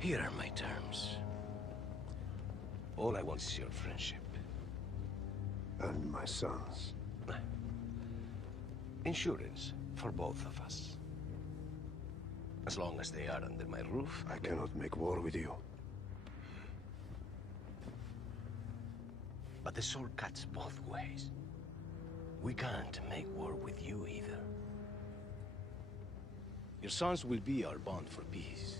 Here are my terms. All I want is your friendship. And my sons. Insurance for both of us. As long as they are under my roof. I cannot make war with you. But the sword cuts both ways. We can't make war with you either. Your sons will be our bond for peace.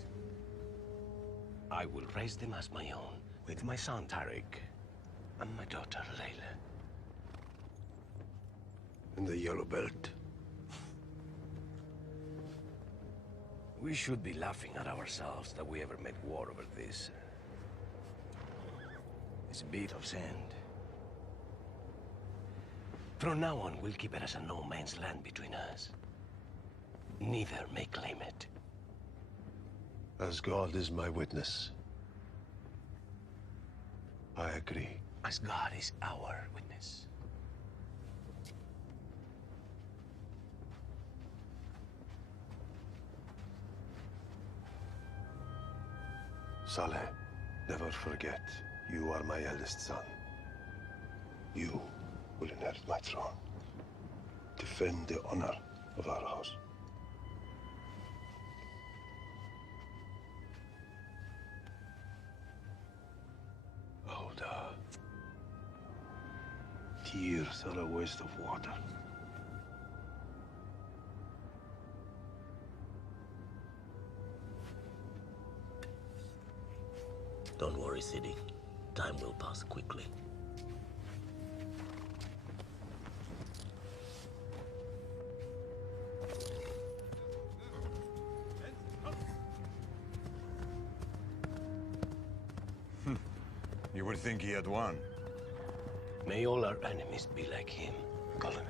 I will raise them as my own, with my son Tariq and my daughter Layla. In the Yellow Belt. We should be laughing at ourselves that we ever made war over this. It's a bit of sand. From now on, we'll keep it as a no man's land between us. Neither may claim it. As God is my witness, I agree. As God is our witness. Saleh, never forget, you are my eldest son. You will inherit my throne. Defend the honor of our house. tears are a waste of water. Don't worry, Sidi. Time will pass quickly. You would think he had won. May all our enemies be like him, Colonel.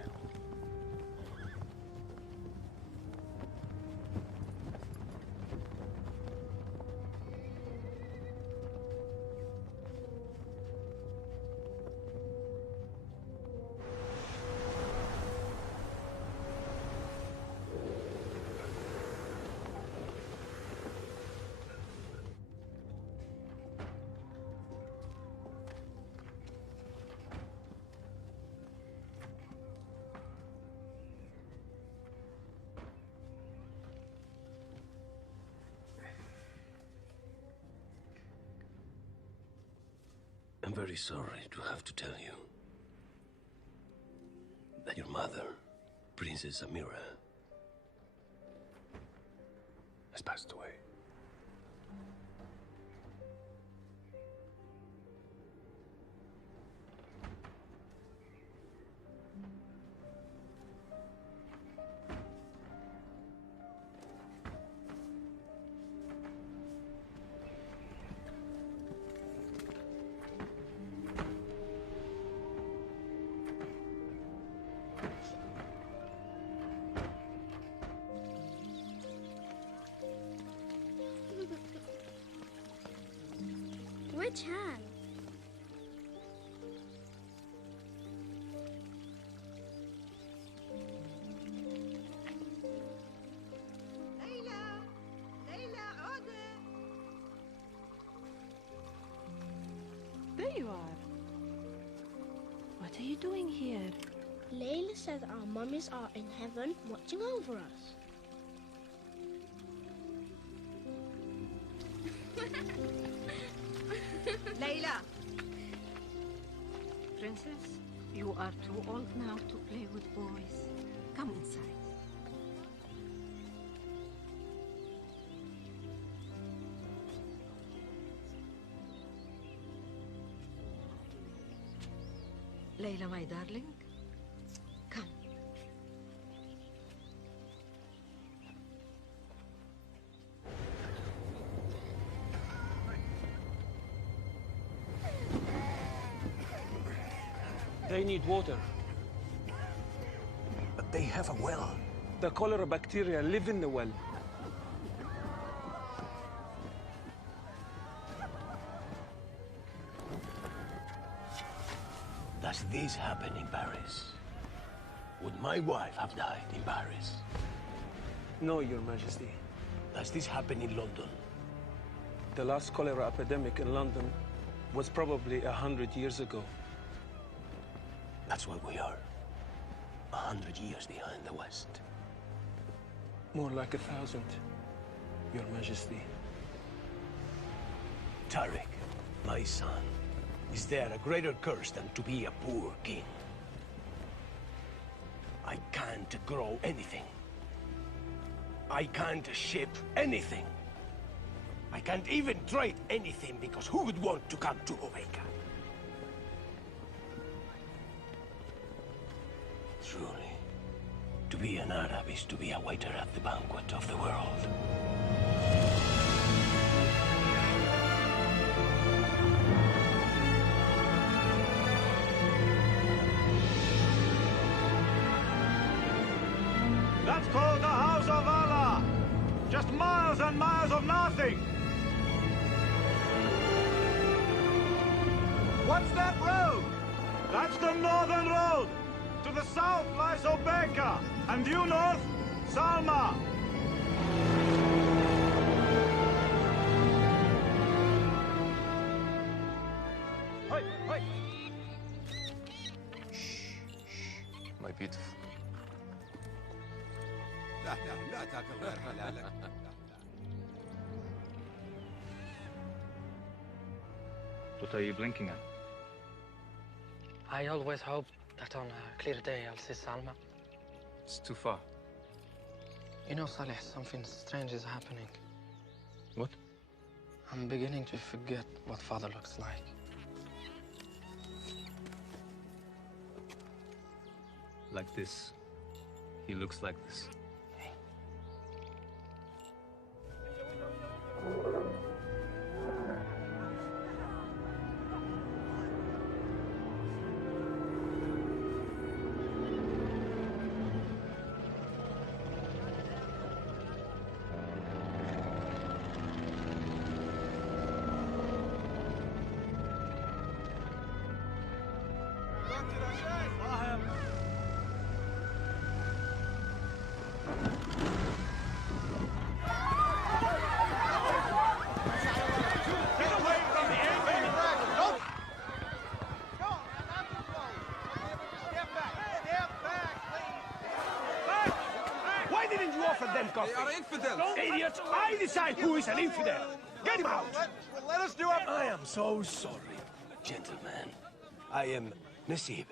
I'm very sorry to have to tell you that your mother, Princess Amira, has passed away. Which hand? There you are. What are you doing here? Layla said our mummies are in heaven watching over us. Layla! Princess, you are too old now to play with boys. Come inside. Layla, my darling, come. They need water. But they have a well. The cholera bacteria live in the well. Does this happen in Paris? Would my wife have died in Paris? No, Your Majesty. Does this happen in London? The last cholera epidemic in London was probably 100 years ago. That's what we are. 100 years behind the West. More like 1,000, Your Majesty. Tariq, my son, is there a greater curse than to be a poor king? I can't grow anything. I can't ship anything. I can't even trade anything because who would want to come to Omega? Truly, to be an Arab is to be a waiter at the banquet of the world. That's called the House of Allah! Just miles and miles of nothing! What's that road? That's the northern road! To the south lies Obeka, and due north, Salma! Hey, hey! My beautiful. لا لا تاكل غير حلالك. What are you blinking at? I always hoped that on a clear day I'll see Salma. It's too far. You know, Saleh, something strange is happening. What? I'm beginning to forget what father looks like. Like this. He looks like this. They are infidels. Idiots! I decide who is an infidel. Get him out! Let us do it. I am so sorry, gentlemen. I am Nasib,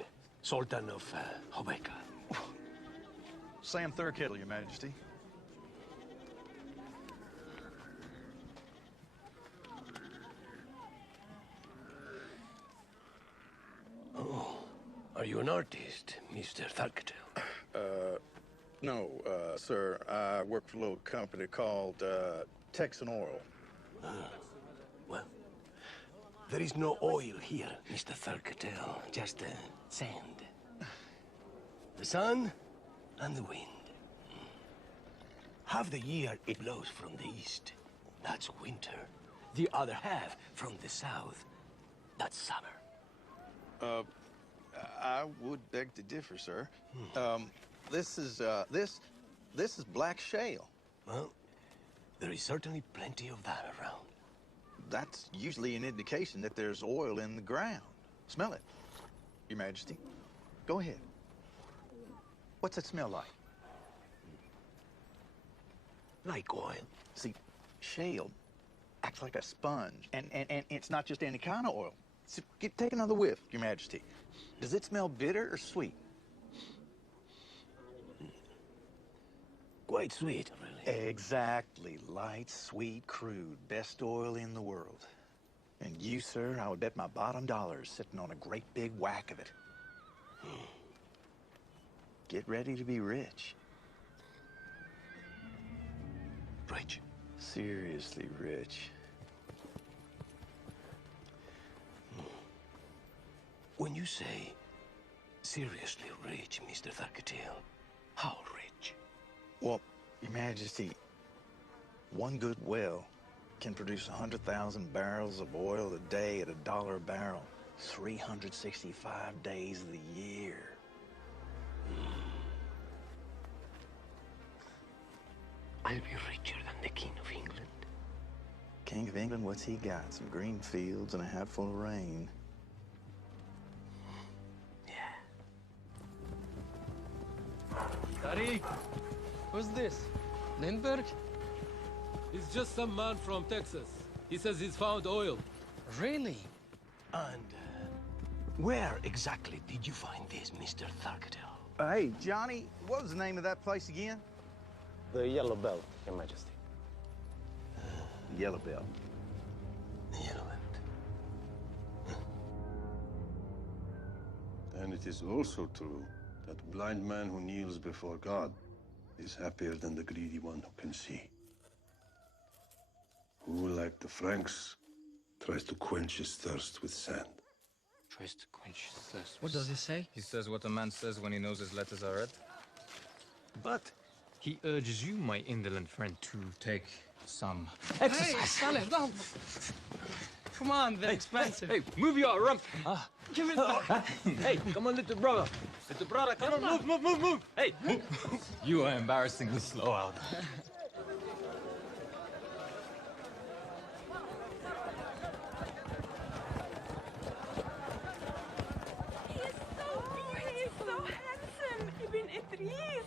Sultan of Hobeka. Sam Thurkettle, Your Majesty. Oh, are you an artist, Mr. Thurkettle? No, sir. I work for a little company called Texan Oil. Well, there is no oil here, Mr. Thurkettle. Just sand. The sun and the wind. Half the year it blows from the east. That's winter. The other half from the south. That's summer. I would beg to differ, sir. This is black shale. Well, there is certainly plenty of that around. That's usually an indication that there's oil in the ground. Smell it, Your Majesty. Go ahead. What's it smell like? Like oil. See, shale acts like a sponge, and it's not just any kind of oil. So, take another whiff, Your Majesty. Does it smell bitter or sweet? Quite sweet, really. Exactly. Light, sweet, crude. Best oil in the world. And you, sir, I would bet my bottom dollar is sitting on a great big whack of it. Get ready to be rich. Rich? Seriously rich. When you say seriously rich, Mr. Thurkettle, how rich? Well, Your Majesty, one good well can produce 100,000 barrels of oil a day at $1 a barrel, 365 days of the year. I'll be richer than the King of England. King of England, what's he got? Some green fields and a hatful of rain. Daddy, Who's this? Lindbergh? he's just some man from Texas. He says he's found oil. Really? And where exactly did you find this, Mr. Thurkettle? Hey, Johnny, what was the name of that place again? The Yellow Belt, Your Majesty. Yellow Belt. The Yellow Belt. And it is also true that the blind man who kneels before God is happier than the greedy one who can see. Who, like the Franks, tries to quench his thirst with sand. Tries to quench his thirst. What does he say? He says what a man says when he knows his letters are read. But he urges you, my indolent friend, to take some Exercise. Hey, Saleh, no. Come on, they're expensive. Hey, move your rump. Give it back. Hey, come on, little brother. Little brother, come on, move. Hey, move. You are embarrassingly slow out.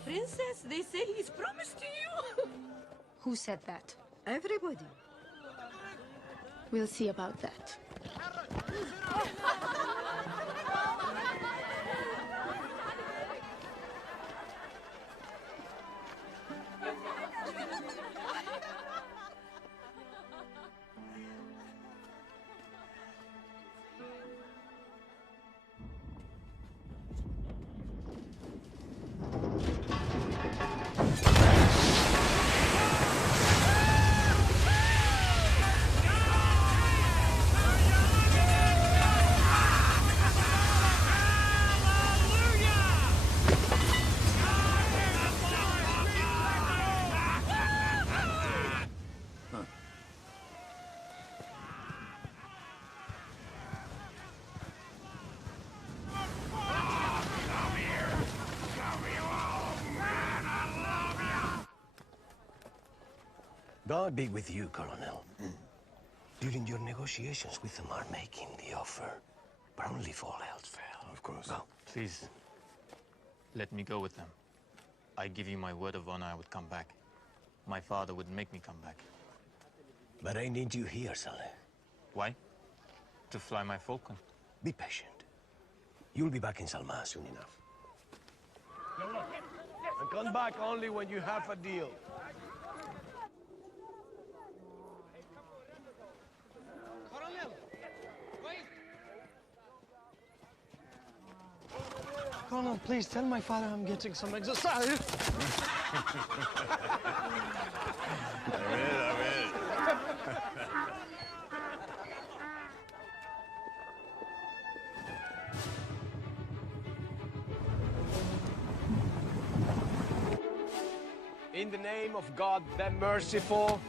Princess, they say he's promised to you. Who said that? Everybody. We'll see about that. God be with you, Colonel. During your negotiations with them are making the offer, but only if all else fails. Of course. Go. Please, let me go with them. I give you my word of honor I would come back. My father would make me come back. But I need you here, Saleh. Why? To fly my falcon. Be patient. You'll be back in Salma soon enough. And come back only when you have a deal. Colonel, please tell my father I'm getting some exercise. I will. In the name of God, the merciful.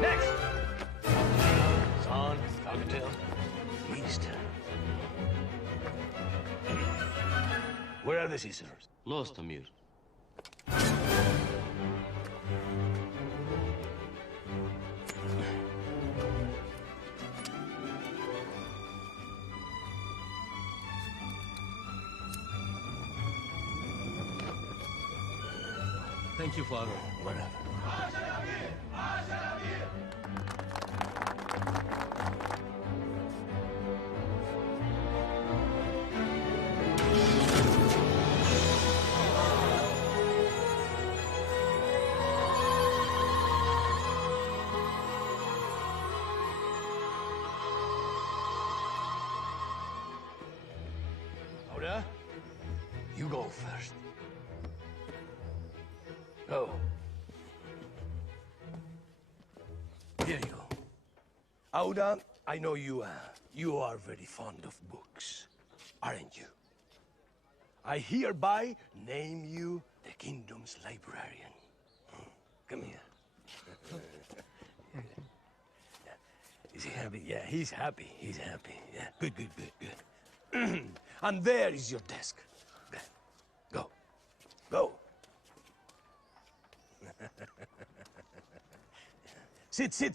Next! Son, Cocktail, East. Where are the scissors? Lost, Amir. Thank you, Father. Whatever. Oda, you go first. Go. Here you go. Auda, I know you are very fond of books, aren't you? I hereby name you the kingdom's librarian. Come here. Is he happy? Yeah, he's happy. He's happy. Yeah, good, good, good, good. And there is your desk. Go. Go. Sit in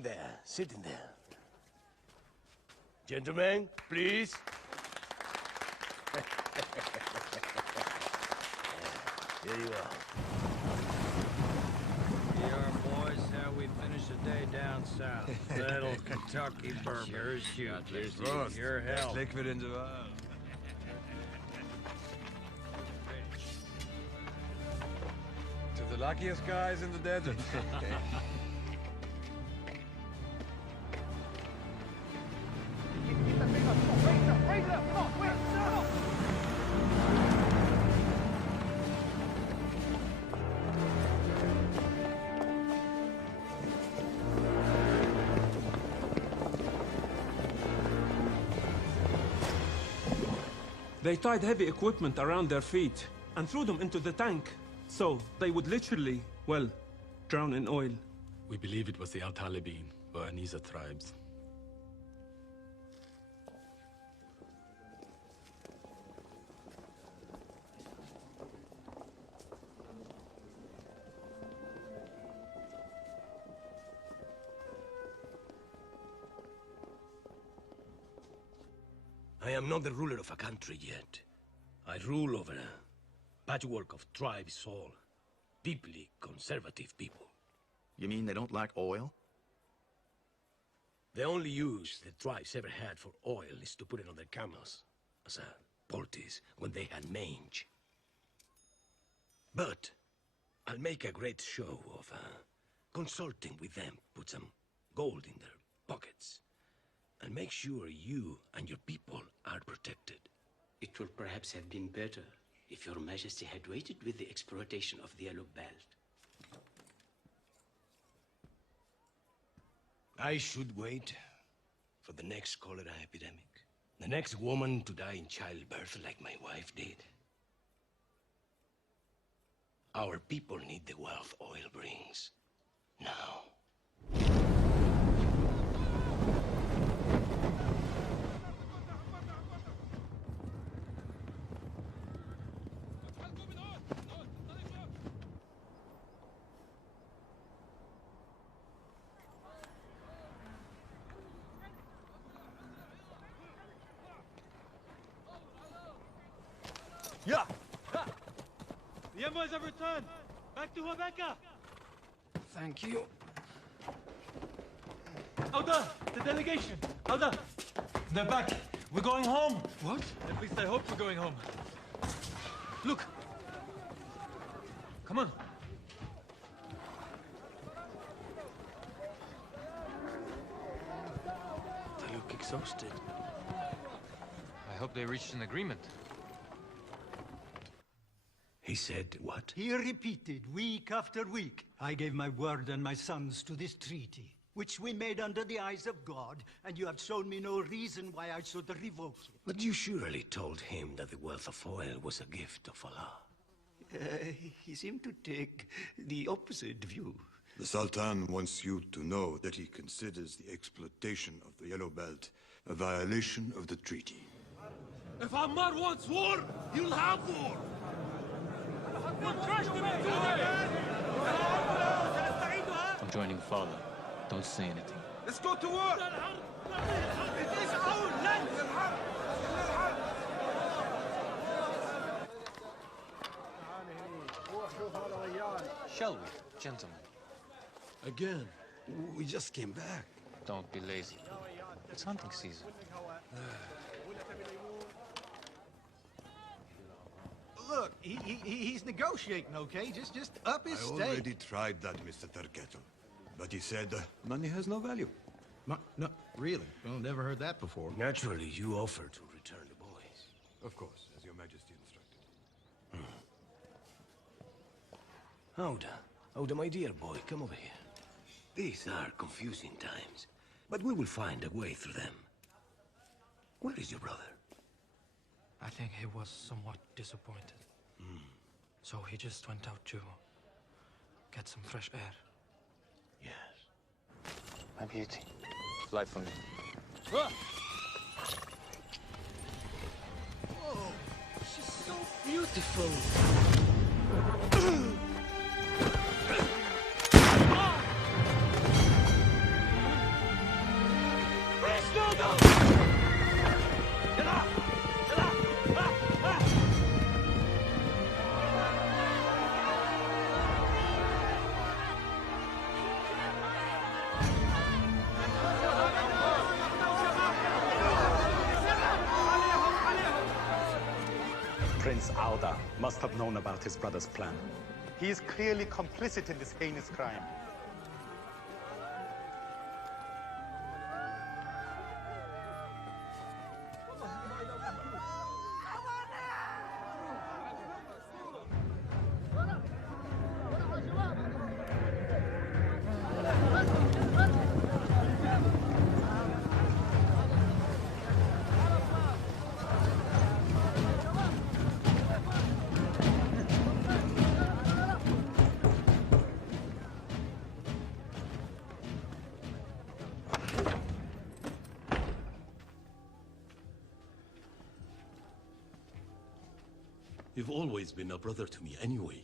there. Sit in there. Gentlemen, please. Here you are. Here, boys, how we finish the day down south. Little Kentucky bourbon. Here's you. Prost. Your health. Liquid in the bar. To the luckiest guys in the desert. They tied heavy equipment around their feet and threw them into the tank. So they would literally, well, drown in oil. We believe it was the Al-Talibin, or Anisa tribes. I am not the ruler of a country yet. I rule over a patchwork of tribes, all deeply conservative people. You mean they don't like oil? The only use the tribes ever had for oil is to put it on their camels, as a poultice when they had mange. But I'll make a great show of consulting with them, put some gold in their pockets, and make sure you and your people are protected. It would perhaps have been better if Your Majesty had waited with the exploitation of the Yellow Belt. I should wait for the next cholera epidemic. The next woman to die in childbirth like my wife did. Our people need the wealth oil brings. Now. Yeah! The envoys have returned! Back to Rebecca! Thank you. Auda! The delegation! Auda! They're back! We're going home! What? At least I hope we're going home. Look! Come on! They look exhausted. I hope they reached an agreement. He said what? He repeated week after week. I gave my word and my sons to this treaty, which we made under the eyes of God, and you have shown me no reason why I should revoke it. But you surely told him that the wealth of oil was a gift of Allah. He seemed to take the opposite view. The Sultan wants you to know that he considers the exploitation of the Yellow Belt a violation of the treaty. If Ammar wants war, he'll have war! I'm joining father. Don't say anything. Let's go to war! It is our land! Shall we, gentlemen? Again? We just came back. Don't be lazy. It's hunting season. Look, he's negotiating, okay? Just up his stake. I already tried that, Mr. Thurkettle. But he said money has no value. No, really? Well, never heard that before. Naturally, you offered to return the boys. Of course, as your majesty instructed. Oda, my dear boy, come over here. These are confusing times, but we will find a way through them. Where is your brother? I think he was somewhat disappointed. So he just went out to get some fresh air. Yes. My beauty. Fly for me. Oh, she's so beautiful. Prince Auda must have known about his brother's plan. He is clearly complicit in this heinous crime. You've always been a brother to me anyway.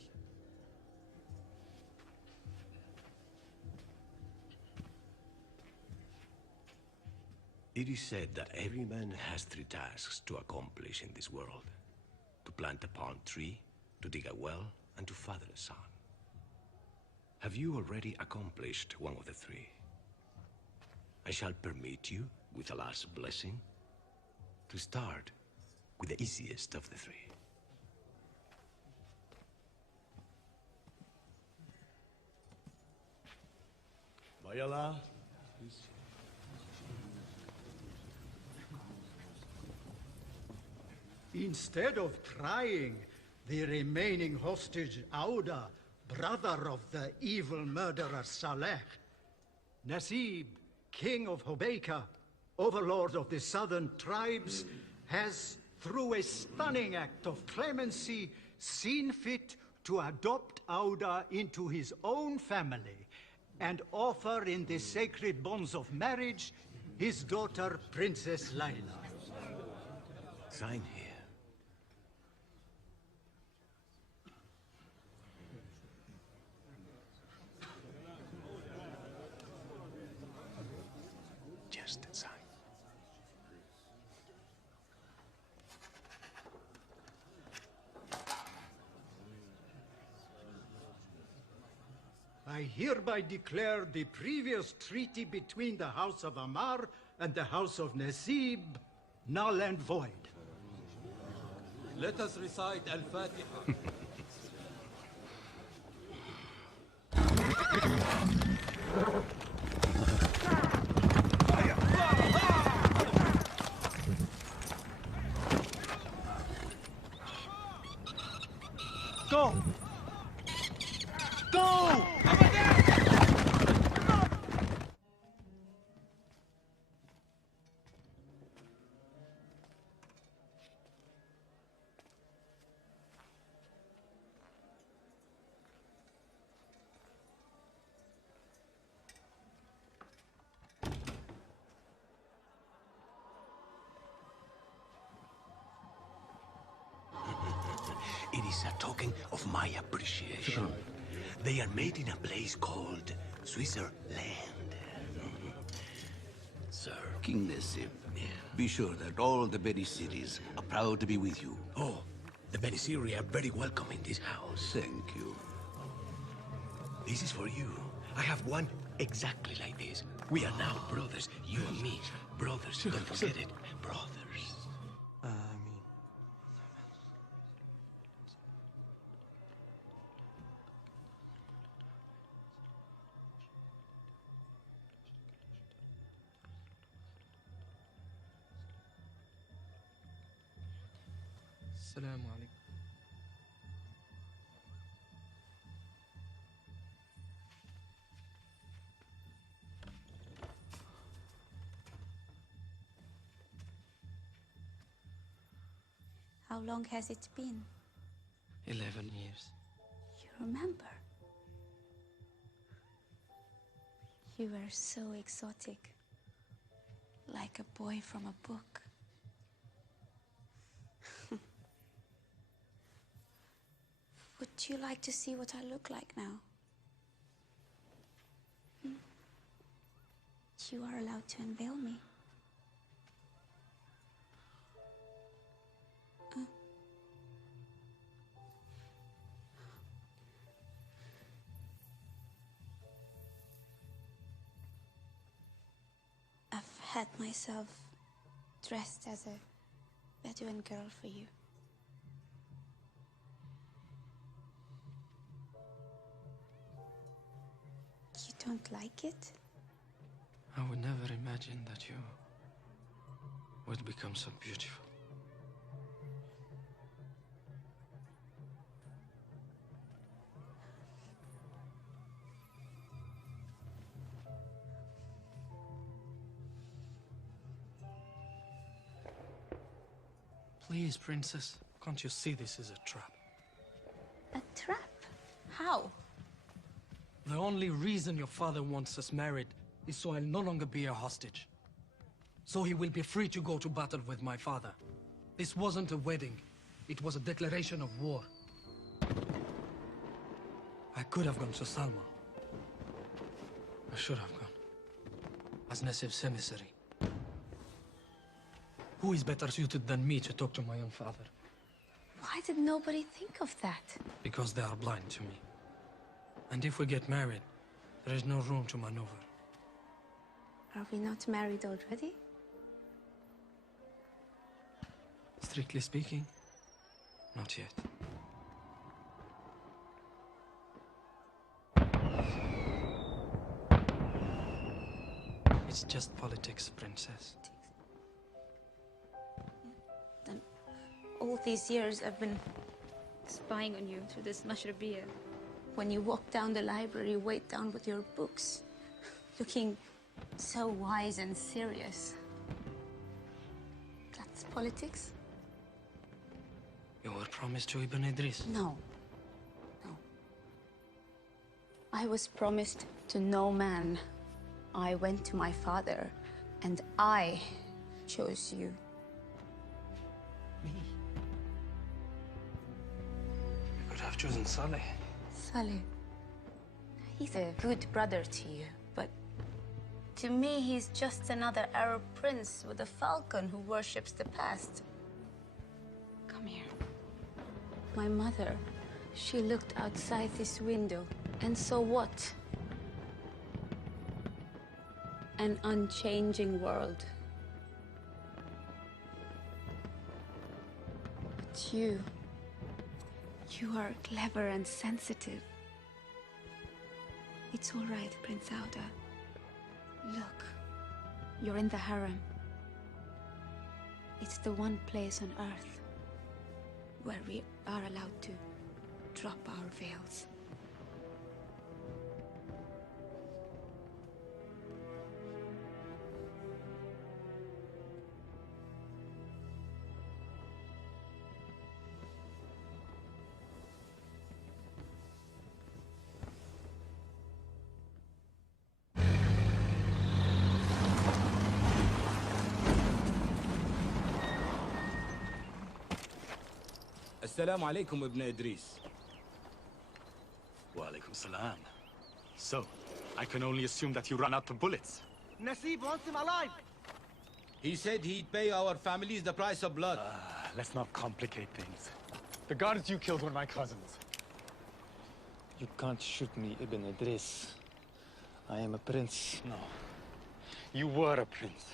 It is said that every man has 3 tasks to accomplish in this world. To plant a palm tree, to dig a well, and to father a son. Have you already accomplished one of the 3? I shall permit you, with Allah's blessing, to start with the easiest of the 3. By Allah, Instead of trying the remaining hostage, Auda, brother of the evil murderer Saleh, Nasib king of Hobeika, overlord of the southern tribes, has, through a stunning act of clemency, seen fit to adopt Auda into his own family and offer in the sacred bonds of marriage his daughter, Princess Layla. Sign here. Just sign. I hereby declare the previous treaty between the House of Amar and the House of Nasib null and void. Let us recite Al-Fatiha. Go! Go! It is a token of my appreciation. They are made in a place called Switzerland. Sir. King Nasib, be sure that all the Beni cities are proud to be with you. Oh, the Beni Siri are very welcome in this house. Thank you. This is for you. I have one exactly like this. We are now brothers, you and me. Brothers, don't forget it. Brothers. السلام عليكم. How long has it been? 11 years. You remember? You were so exotic. Like a boy from a book. Would you like to see what I look like now? You are allowed to unveil me. I've had myself dressed as a Bedouin girl for you. You don't like it? I would never imagine that you would become so beautiful. Please, Princess, can't you see this is a trap? A trap? How? The only reason your father wants us married is so I'll no longer be a hostage. So he will be free to go to battle with my father. This wasn't a wedding. It was a declaration of war. I could have gone to Salma. I should have gone. As Nasib's emissary. Who is better suited than me to talk to my own father? Why did nobody think of that? Because they are blind to me. And if we get married, there is no room to maneuver. Are we not married already? Strictly speaking, not yet. It's just politics, Princess. Then all these years I've been spying on you through this mashrabiyah. When you walk down the library, weighed down with your books, looking So wise and serious. That's politics? You were promised to Ibn Idris. No. No. I was promised to no man. I went to my father, and I chose you. Me? You could have chosen Saleh. Saleh. He's a good brother to you, but to me, he's just another Arab prince with a falcon who worships the past. Come here. My mother, she looked outside this window and saw what? An unchanging world. But you are clever and sensitive. It's all right, Prince Auda. Look, you're in the harem. It's the one place on earth where we are allowed to drop our veils. السلام عليكم ابن إدريس. Walaikum salam. So, I can only assume that you ran out of bullets. Nasib wants him alive. He said he'd pay our families the price of blood. Let's not complicate things. The guards you killed were my cousins. You can't shoot me, Ibn Idris. I am a prince. No. You were a prince.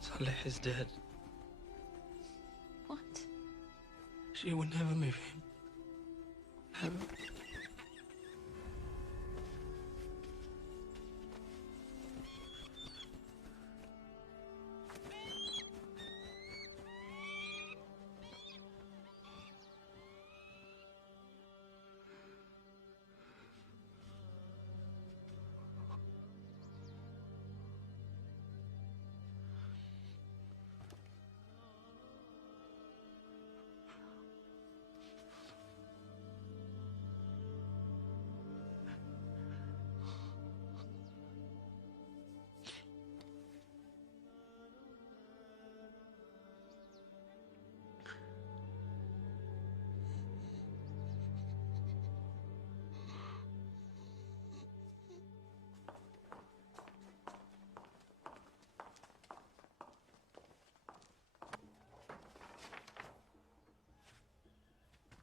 Saleh is dead. What? She would never leave him. Never.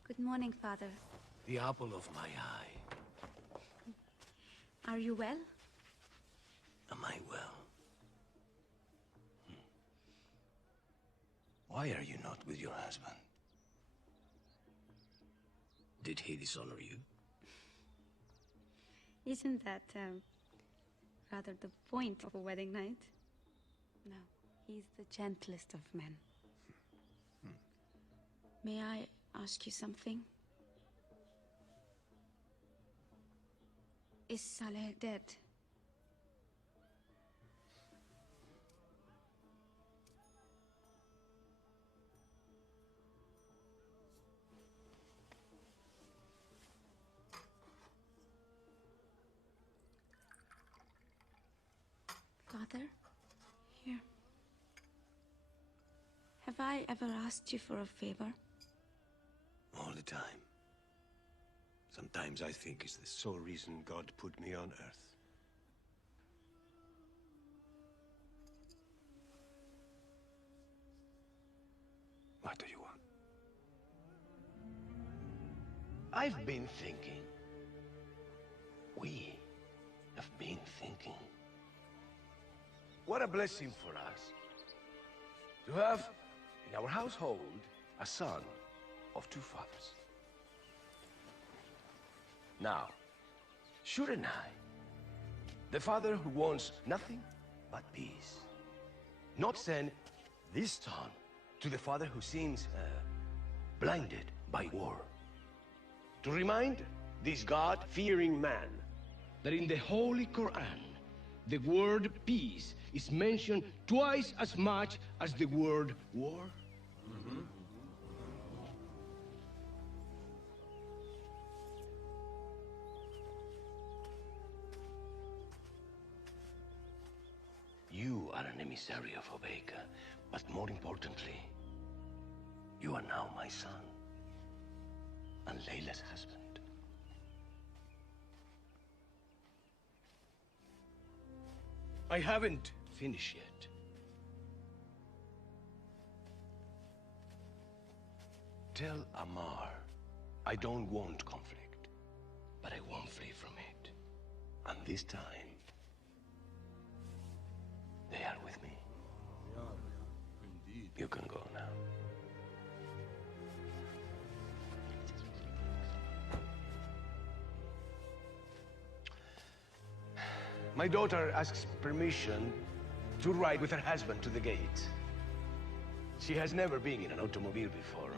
Good morning, Father. The apple of my eye. Are you well? Am I well? Why are you not with your husband? Did he dishonor you? Isn't that, rather the point of a wedding night? No, he's the gentlest of men. May I ask you something? Is Saleh dead? Father, here. Have I ever asked you for a favor? All the time. Sometimes I think it's the sole reason God put me on Earth. What do you want? I've been thinking. We have been thinking. What a blessing for us to have in our household a son of two fathers. Now, shouldn't I, the father who wants nothing but peace, not send this son to the father who seems blinded by war, to remind this God-fearing man that in the Holy Quran, the word peace is mentioned twice as much as the word war? You are an emissary of Obeka, but more importantly, you are now my son and Layla's husband. I haven't finished yet. Tell Amar I don't want conflict, but I won't flee from it. And this time, they are with me. Indeed. You can go now. My daughter asks permission to ride with her husband to the gate. She has never been in an automobile before.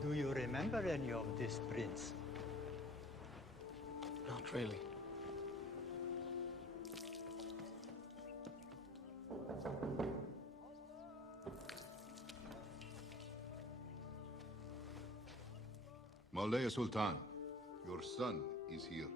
Do you remember any of this, Prince? Not really. Mawlaya Sultan, your son is here.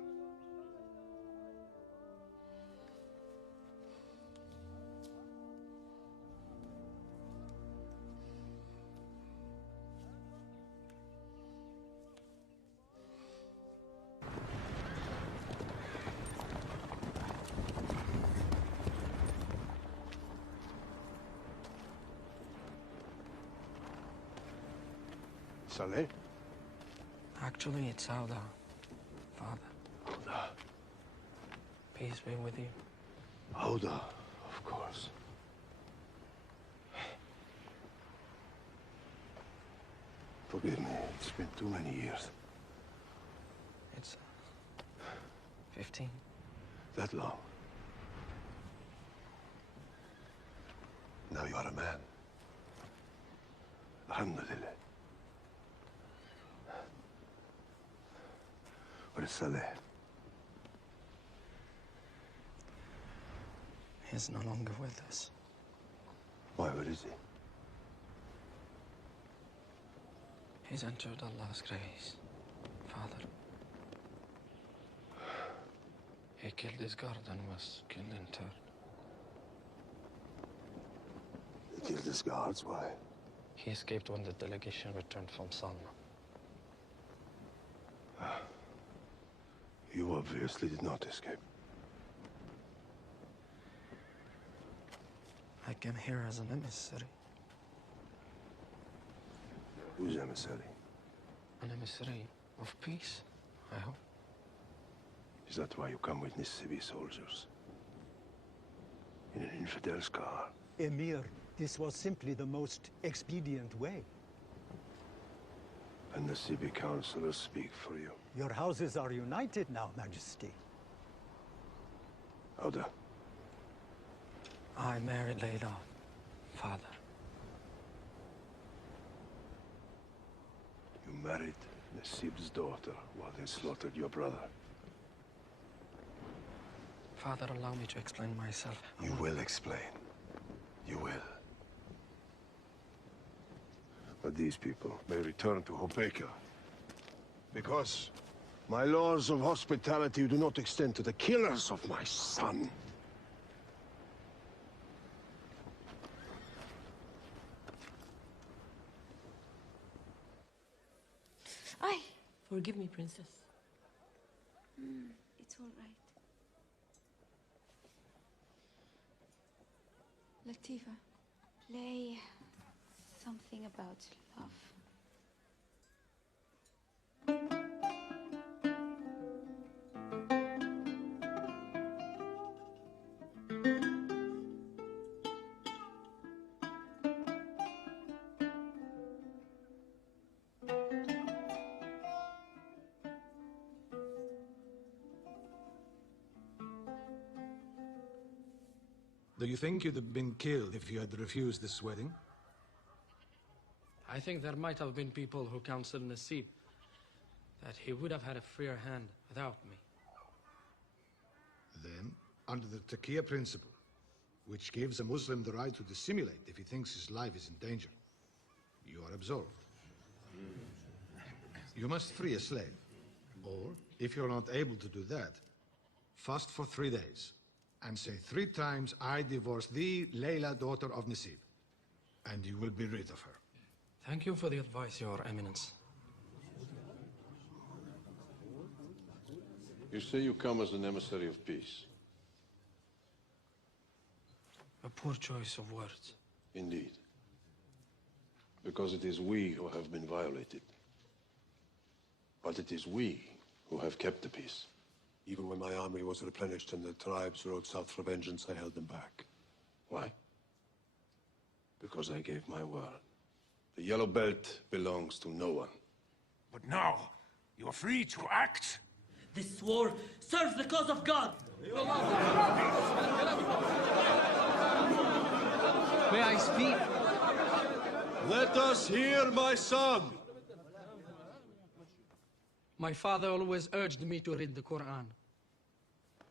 Saleh? Actually, it's Auda, Father. Auda. Peace be with you. Auda, of course. Forgive me, it's been too many years. It's 15. That long? Now you are a man. Alhamdulillah. Where is Saleh? He's no longer with us. Why, where is he? He's entered Allah's grace, Father. He killed his guard and was killed in turn. He killed his guards, why? He escaped when the delegation returned from Salma. You obviously did not escape. I came here as an emissary. Who's emissary? An emissary of peace, I hope. Is that why you come with Nisibi soldiers? In an infidel's car? Emir, this was simply the most expedient way. And the Nisibi councillors speak for you. Your houses are united now, Majesty. Auda. I married Layla, Father. You married Nasib's daughter while they slaughtered your brother. Father, allow me to explain myself. You will explain. You will. But these people may return to Hobeka. Because my laws of hospitality do not extend to the killers of my son. Ay, forgive me, Princess. It's all right. Latifa, play something about love. Do you think you'd have been killed if you had refused this wedding? I think there might have been people who counseled Nasib that he would have had a freer hand without me. Then, under the Taqiyya principle, which gives a Muslim the right to dissimulate if he thinks his life is in danger, you are absolved. You must free a slave. Or, if you're not able to do that, fast for 3 days and say 3 times, I divorce thee, Layla, daughter of Nasib. And you will be rid of her. Thank you for the advice, Your Eminence. You say you come as an emissary of peace. A poor choice of words. Indeed. Because it is we who have been violated. But it is we who have kept the peace. Even when my army was replenished and the tribes rode south for vengeance, I held them back. Why? Because I gave my word. The Yellow Belt belongs to no one. But now, you are free to act. This war serves the cause of God. May I speak? Let us hear my son! My father always urged me to read the Quran.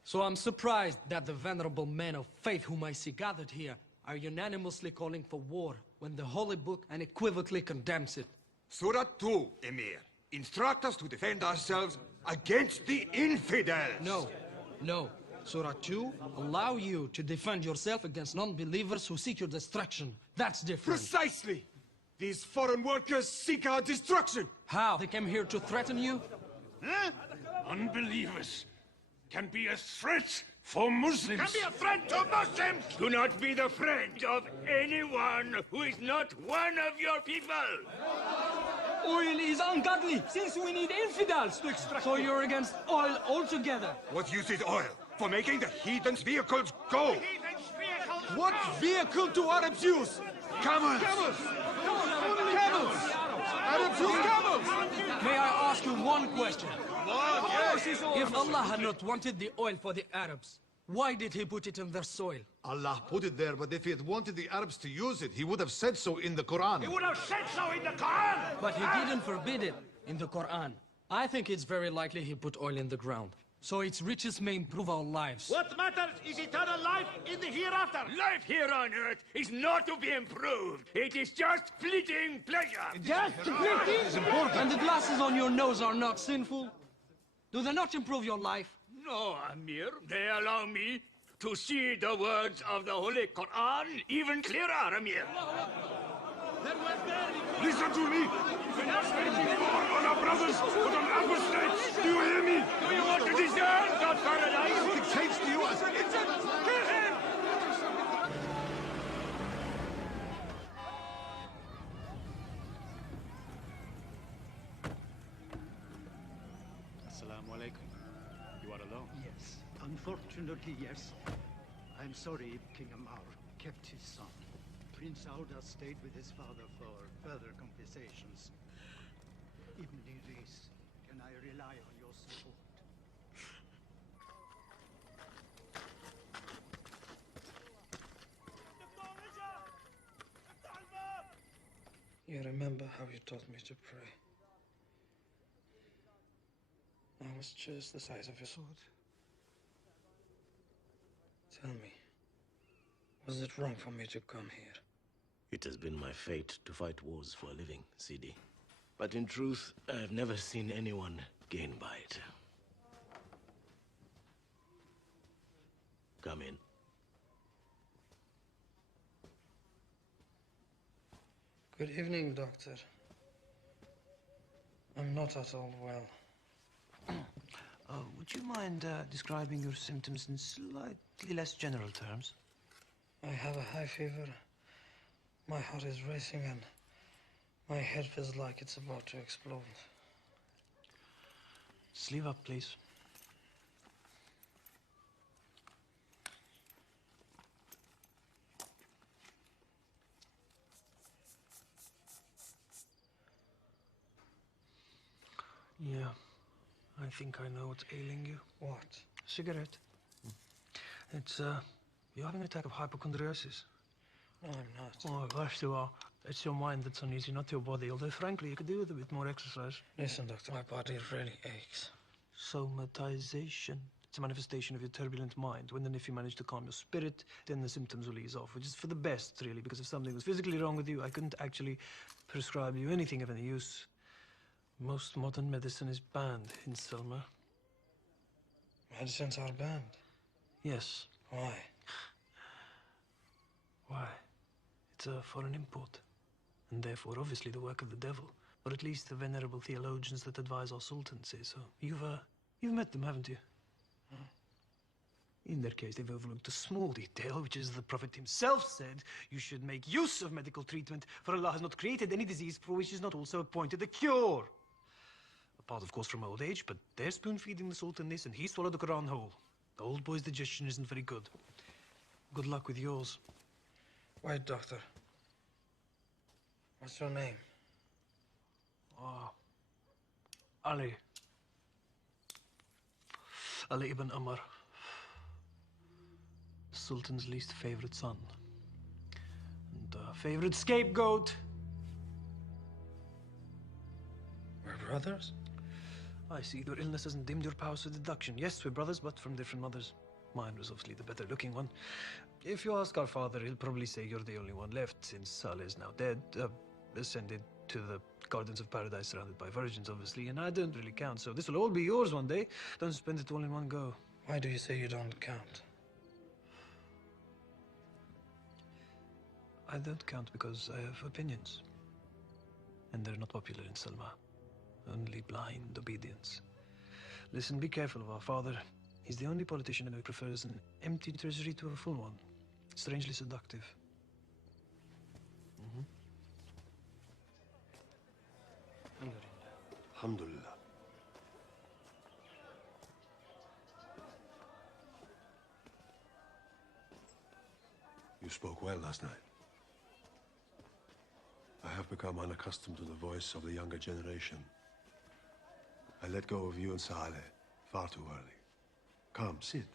So I'm surprised that the venerable men of faith whom I see gathered here are unanimously calling for war when the Holy Book unequivocally condemns it. Surah 2, Emir. Instruct us to defend ourselves against the infidels. No. Surah 2 allow you to defend yourself against non-believers who seek your destruction. That's different. Precisely. These foreign workers seek our destruction. How? They came here to threaten you? Huh? Unbelievers can be a threat for Muslims. Can be a threat to Muslims! Do not be the friend of anyone who is not one of your people! Oil is ungodly, since we need infidels to extract. So you're against oil altogether? What use is oil? For making the heathens' vehicles go! What vehicle do Arabs use? Camels! Camels! Camels! Arabs use camels! May I ask you one question? If Allah had not wanted the oil for the Arabs, why did he put it in their soil? Allah put it there, but if he had wanted the Arabs to use it, he would have said so in the Quran. He would have said so in the Quran! But he didn't forbid it in the Quran. I think it's very likely he put oil in the ground, so its riches may improve our lives. What matters is eternal life in the hereafter. Life here on earth is not to be improved. It is just fleeting pleasure. Just fleeting? And the glasses on your nose are not sinful? Do they not improve your life? No, Amir. They allow me to see the words of the Holy Quran even clearer, Amir. Listen to me. We're not waging war on our brothers, but on apostates. Do you hear me? Do you want to deserve God's paradise? It dictates to you as it's a... Kill him! Assalamu alaikum. You are alone? Yes, unfortunately, yes. I'm sorry King Ammar kept his son. Prince Auda stayed with his father for further conversations. Ibn Idris, can I rely on your support? You remember how you taught me to pray? I was just the size of your sword. Tell me, was it wrong for me to come here? It has been my fate to fight wars for a living, CD. But in truth, I have never seen anyone gain by it. Come in. Good evening, Doctor. I'm not at all well. Would you mind describing your symptoms in slightly less general terms? I have a high fever. My heart is racing and my head feels like it's about to explode. Sleeve up, please. Yeah, I think I know what's ailing you. What? Cigarette. It's, you're having an attack of hypochondriasis. No, I'm not. Oh, of course you are. It's your mind that's uneasy, not your body. Although, frankly, you could do with a bit more exercise. Listen, Doctor, my body really aches. Somatization. It's a manifestation of your turbulent mind. When and if you manage to calm your spirit, then the symptoms will ease off, which is for the best, really, because if something was physically wrong with you, I couldn't actually prescribe you anything of any use. Most modern medicine is banned in Selma. Medicines are banned? Yes. Why? Why? It's a foreign import, and therefore obviously the work of the devil, or at least the venerable theologians that advise our sultan say so. You've met them, haven't you? In their case, they've overlooked a small detail, which is the Prophet himself said you should make use of medical treatment, for Allah has not created any disease for which is not also appointed a cure. Apart, of course, from old age, but they're spoon-feeding the sultan this, and he swallowed the Quran whole. The old boy's digestion isn't very good. Good luck with yours. Wait, Doctor. What's your name? Ali. Ali ibn Amr. The Sultan's least favorite son. And favorite scapegoat. We're brothers? I see your illness hasn't dimmed your powers of deduction. Yes, we're brothers, but from different mothers. Mine was obviously the better looking one. If you ask our father, he'll probably say you're the only one left, since Saleh is now dead, ascended to the gardens of paradise surrounded by virgins, obviously, and I don't really count, so this will all be yours one day. Don't spend it all in one go. Why do you say you don't count? I don't count because I have opinions. And they're not popular in Selma. Only blind obedience. Listen, be careful of our father. He's the only politician who prefers an empty treasury to a full one. Strangely seductive. Alhamdulillah. You spoke well last night. I have become unaccustomed to the voice of the younger generation. I let go of you and Saleh far too early. Come, sit.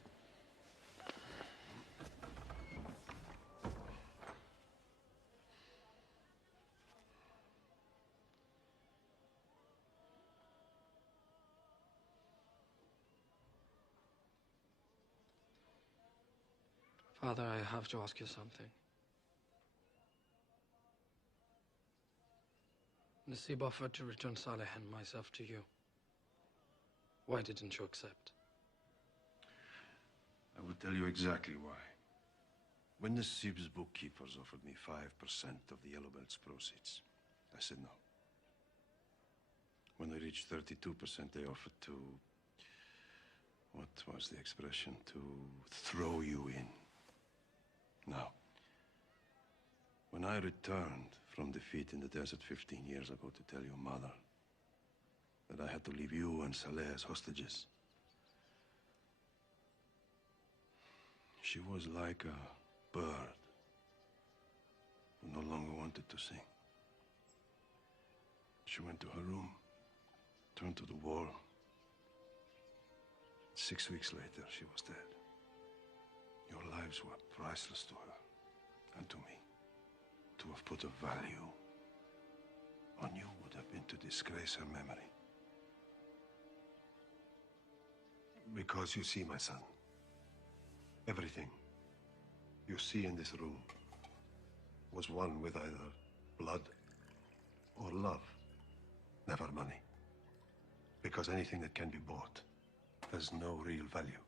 Father, I have to ask you something. Nasib offered to return Saleh and myself to you. Why didn't you accept? I will tell you exactly why. When Nasib's bookkeepers offered me 5% of the Yellow Belt's proceeds, I said no. When I reached 32%, they offered to... what was the expression? To throw you in. Now, when I returned from defeat in the desert 15 years ago to tell your mother that I had to leave you and Saleh as hostages, she was like a bird who no longer wanted to sing. She went to her room, turned to the wall. 6 weeks later, she was dead. Your lives were priceless to her and to me. To have put a value on you would have been to disgrace her memory. Because you see, my son, everything you see in this room was won with either blood or love, never money. Because anything that can be bought has no real value.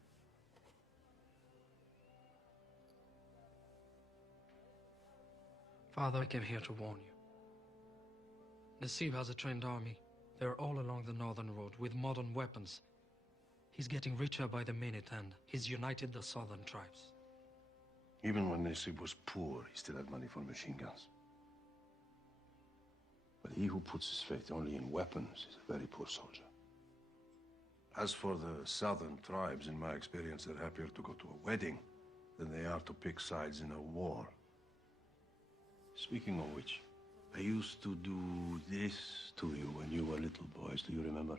Father, I came here to warn you. Nasib has a trained army. They're all along the northern road with modern weapons. He's getting richer by the minute and he's united the southern tribes. Even when Nasib was poor, he still had money for machine guns. But he who puts his faith only in weapons is a very poor soldier. As for the southern tribes, in my experience, they're happier to go to a wedding than they are to pick sides in a war. Speaking of which, I used to do this to you when you were little boys. Do you remember?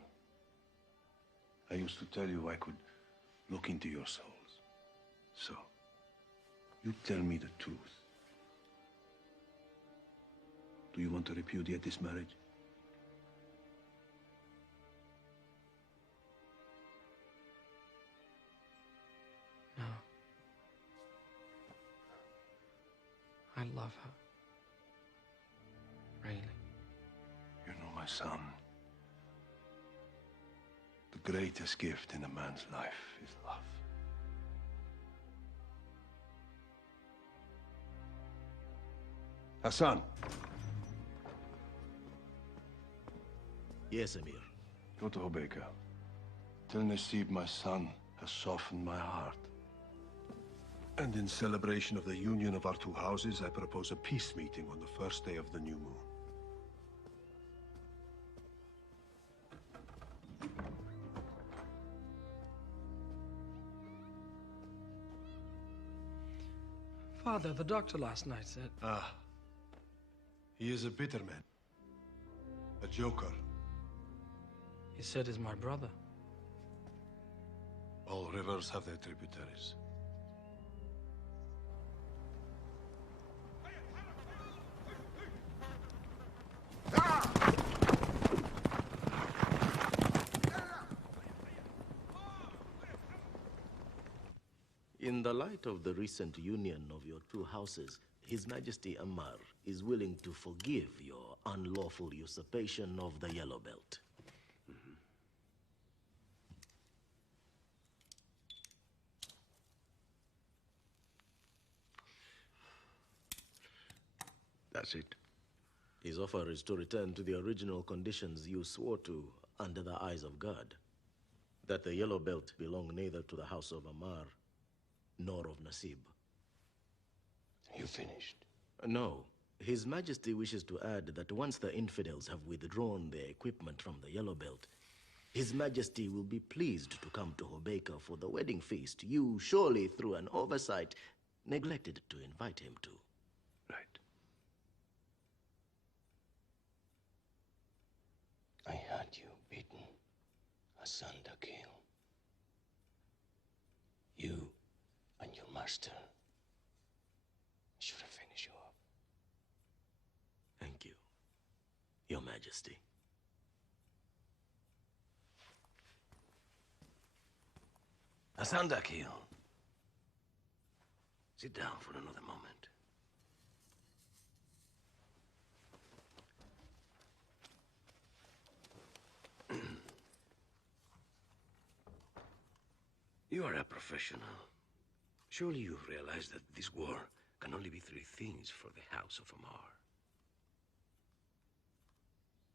I used to tell you I could look into your souls. So, you tell me the truth. Do you want to repudiate this marriage? No. I love her. Really. You know, my son, the greatest gift in a man's life is love. Hassan. Yes, Amir. Go to Hobeka. Tell Nasib my son has softened my heart. And in celebration of the union of our two houses, I propose a peace meeting on the first day of the new moon. Father, the doctor last night said... Ah. He is a bitter man. A joker. He said he's my brother. All rivers have their tributaries. In the light of the recent union of your two houses, His Majesty Ammar is willing to forgive your unlawful usurpation of the Yellow Belt. That's it. His offer is to return to the original conditions you swore to under the eyes of God. That the Yellow Belt belong neither to the House of Ammar nor of Nasib. You finished? No. His Majesty wishes to add that once the infidels have withdrawn their equipment from the Yellow Belt, His Majesty will be pleased to come to Hobeka for the wedding feast you, surely through an oversight, neglected to invite him to. Right. I had you beaten, Hassan Dakil. You and your master should have finished you off. Thank you, Your Majesty. Hassan Dakil. Sit down for another moment. You are a professional. Surely you've realized that this war can only be three things for the House of Amar.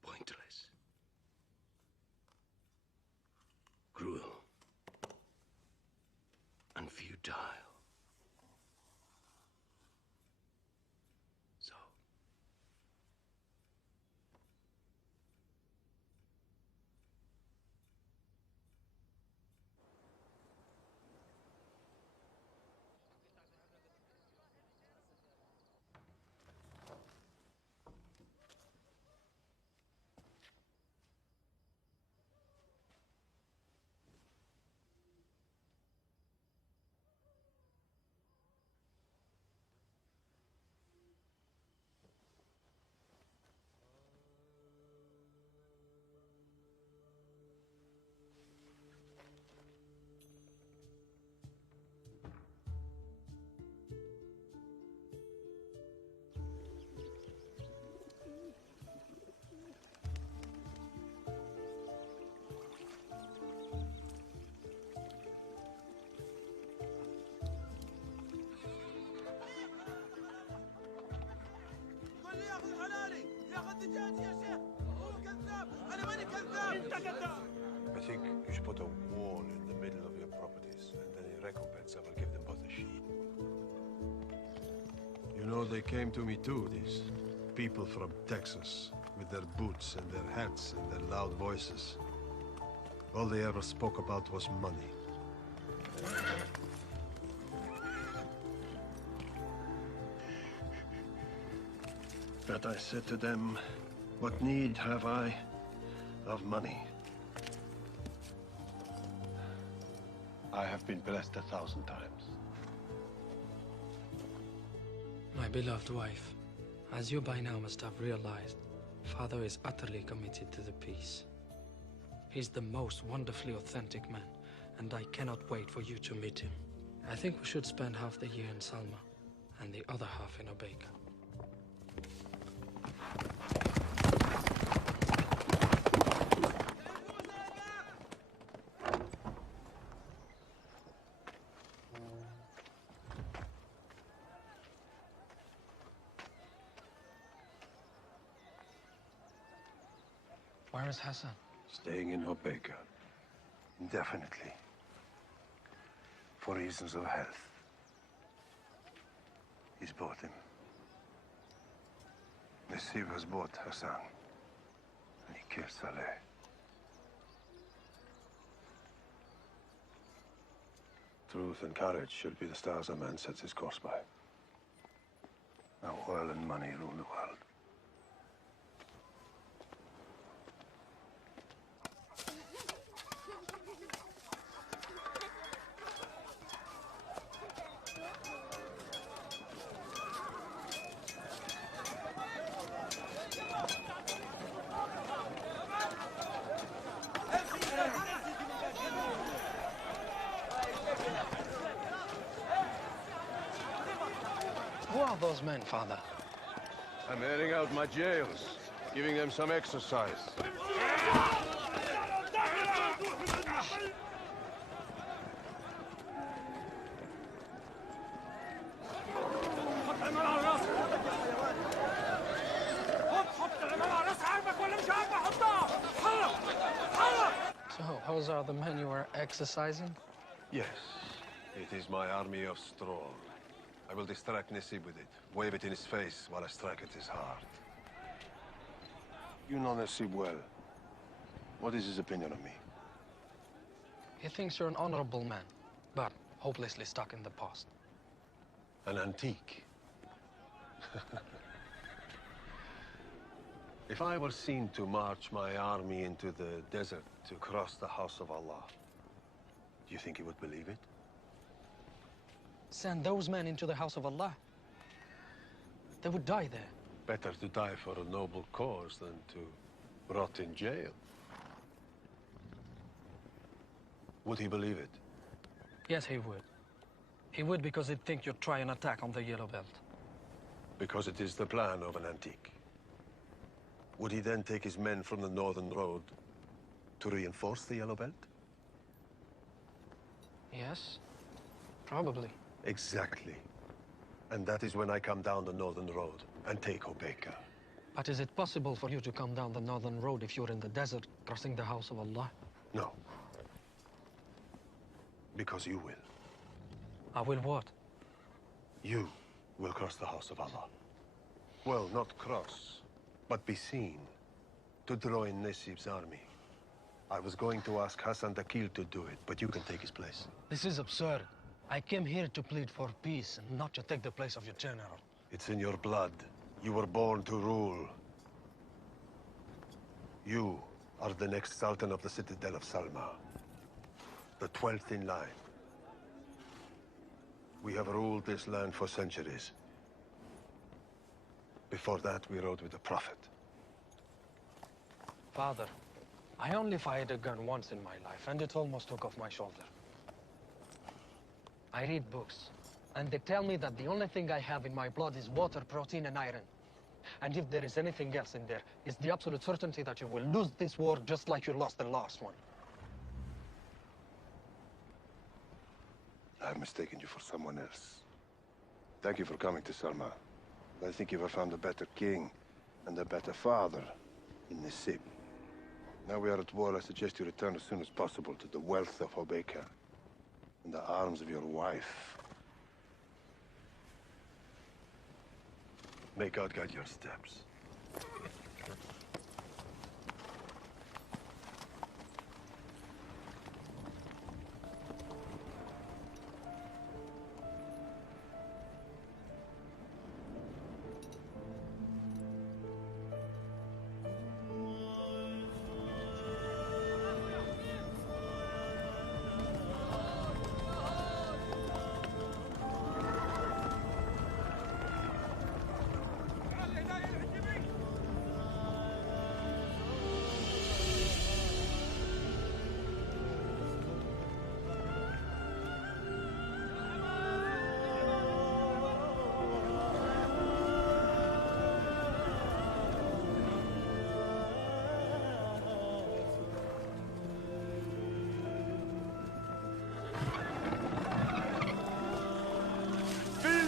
Pointless. Cruel. And futile. So. I think you should put a wall in the middle of your properties, and then in recompense I will give them both a sheep. You know, they came to me too, these people from Texas, with their boots and their hats and their loud voices. All they ever spoke about was money. But I said to them, what need have I of money? I have been blessed 1,000 times. My beloved wife, as you by now must have realized, Father is utterly committed to the peace. He's the most wonderfully authentic man, and I cannot wait for you to meet him. I think we should spend half the year in Salma, and the other half in Hobeka. Where is Hassan? Staying in Hobeka. Indefinitely. For reasons of health. He's bought him. Nasib has bought Hassan. And he killed Saleh. Truth and courage should be the stars a man sets his course by. Now oil and money rule the world. Who are those men, Father? I'm airing out my jails, giving them some exercise. So, those are the men you were exercising? Yes, it is my army of straw. I will distract Nisib with it, wave it in his face while I strike at his heart. You know Nisib well. What is his opinion of me? He thinks you're an honorable man, but hopelessly stuck in the past. An antique. If I were seen to march my army into the desert to cross the house of Allah, do you think he would believe it? Send those men into the house of Allah. They would die there. Better to die for a noble cause than to rot in jail. Would he believe it? Yes, he would. He would because he'd think you'd try an attack on the Yellow Belt. Because it is the plan of an antique. Would he then take his men from the Northern Road to reinforce the Yellow Belt? Yes, probably. Exactly. And that is when I come down the Northern Road and take Hobeka. But is it possible for you to come down the Northern Road if you're in the desert, crossing the house of Allah? No. Because you will. I will what? You will cross the house of Allah. Well, not cross, but be seen to draw in Nisib's army. I was going to ask Hassan Dakil to do it, but you can take his place. This is absurd. I came here to plead for peace and not to take the place of your general. It's in your blood. You were born to rule. You are the next Sultan of the Citadel of Salma. The 12th in line. We have ruled this land for centuries. Before that, we rode with the Prophet. Father, I only fired a gun once in my life, and it almost took off my shoulder. I read books, and they tell me that the only thing I have in my blood is water, protein, and iron. And if there is anything else in there, it's the absolute certainty that you will lose this war just like you lost the last one. I've mistaken you for someone else. Thank you for coming to Salma. I think you have found a better king and a better father in Nisib. Now we are at war, I suggest you return as soon as possible to the wealth of Hobeka and the arms of your wife. May God guide your steps.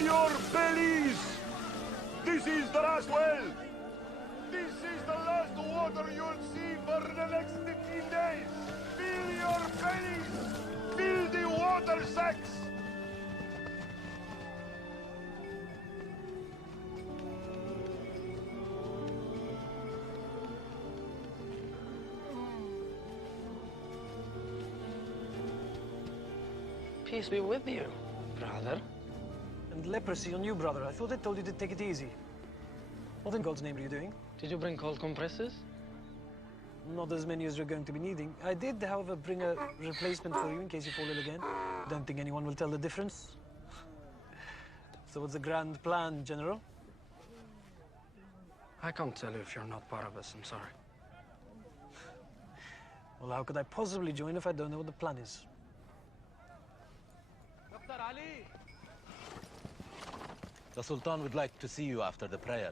Your bellies! This is the last well! This is the last water you'll see for the next 15 days! Fill your bellies! Fill the water sacks! Peace be with you, brother. And leprosy on you, brother. I thought I told you to take it easy. What in God's name are you doing? Did you bring cold compresses? Not as many as you're going to be needing. I did, however, bring a replacement for you in case you fall ill again. Don't think anyone will tell the difference. So what's the grand plan, General? I can't tell you if you're not part of us, I'm sorry. Well, how could I possibly join if I don't know what the plan is? Dr. Ali! The Sultan would like to see you after the prayer.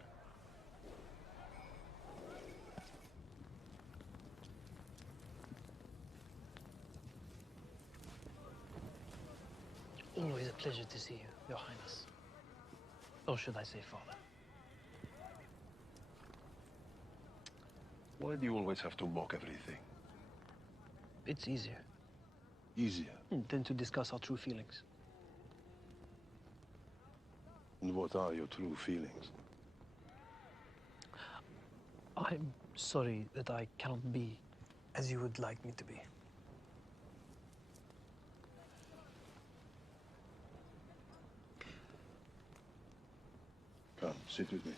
Always a pleasure to see you, Your Highness. Or should I say, Father? Why do you always have to mock everything? It's easier. Easier? Than to discuss our true feelings. And what are your true feelings? I'm sorry that I cannot be as you would like me to be. Come, sit with me.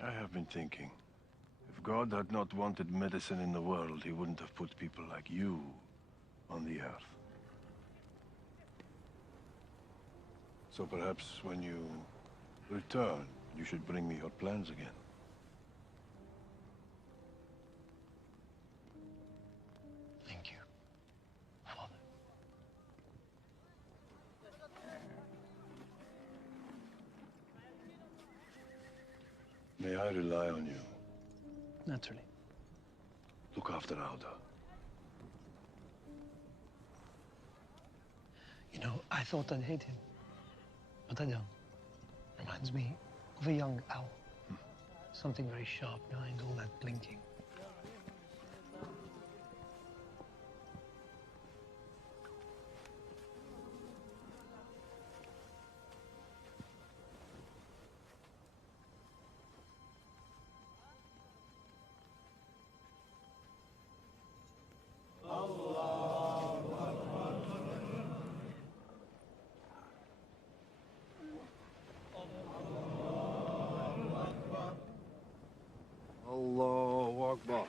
I have been thinking. If God had not wanted medicine in the world, he wouldn't have put people like you on the earth. So perhaps when you return, you should bring me your plans again. Thank you, Father. May I rely on you? Naturally. Look after Auda. You know, I thought I'd hate him, but I don't. Reminds me of a young owl. Something very sharp behind all that blinking. Allahu Akbar.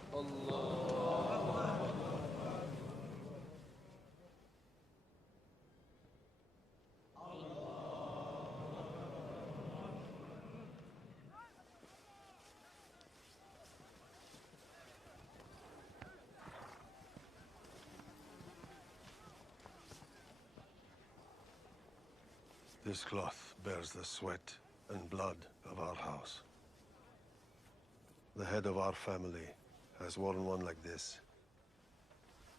This cloth bears the sweat and blood of our house. The head of our family has worn one like this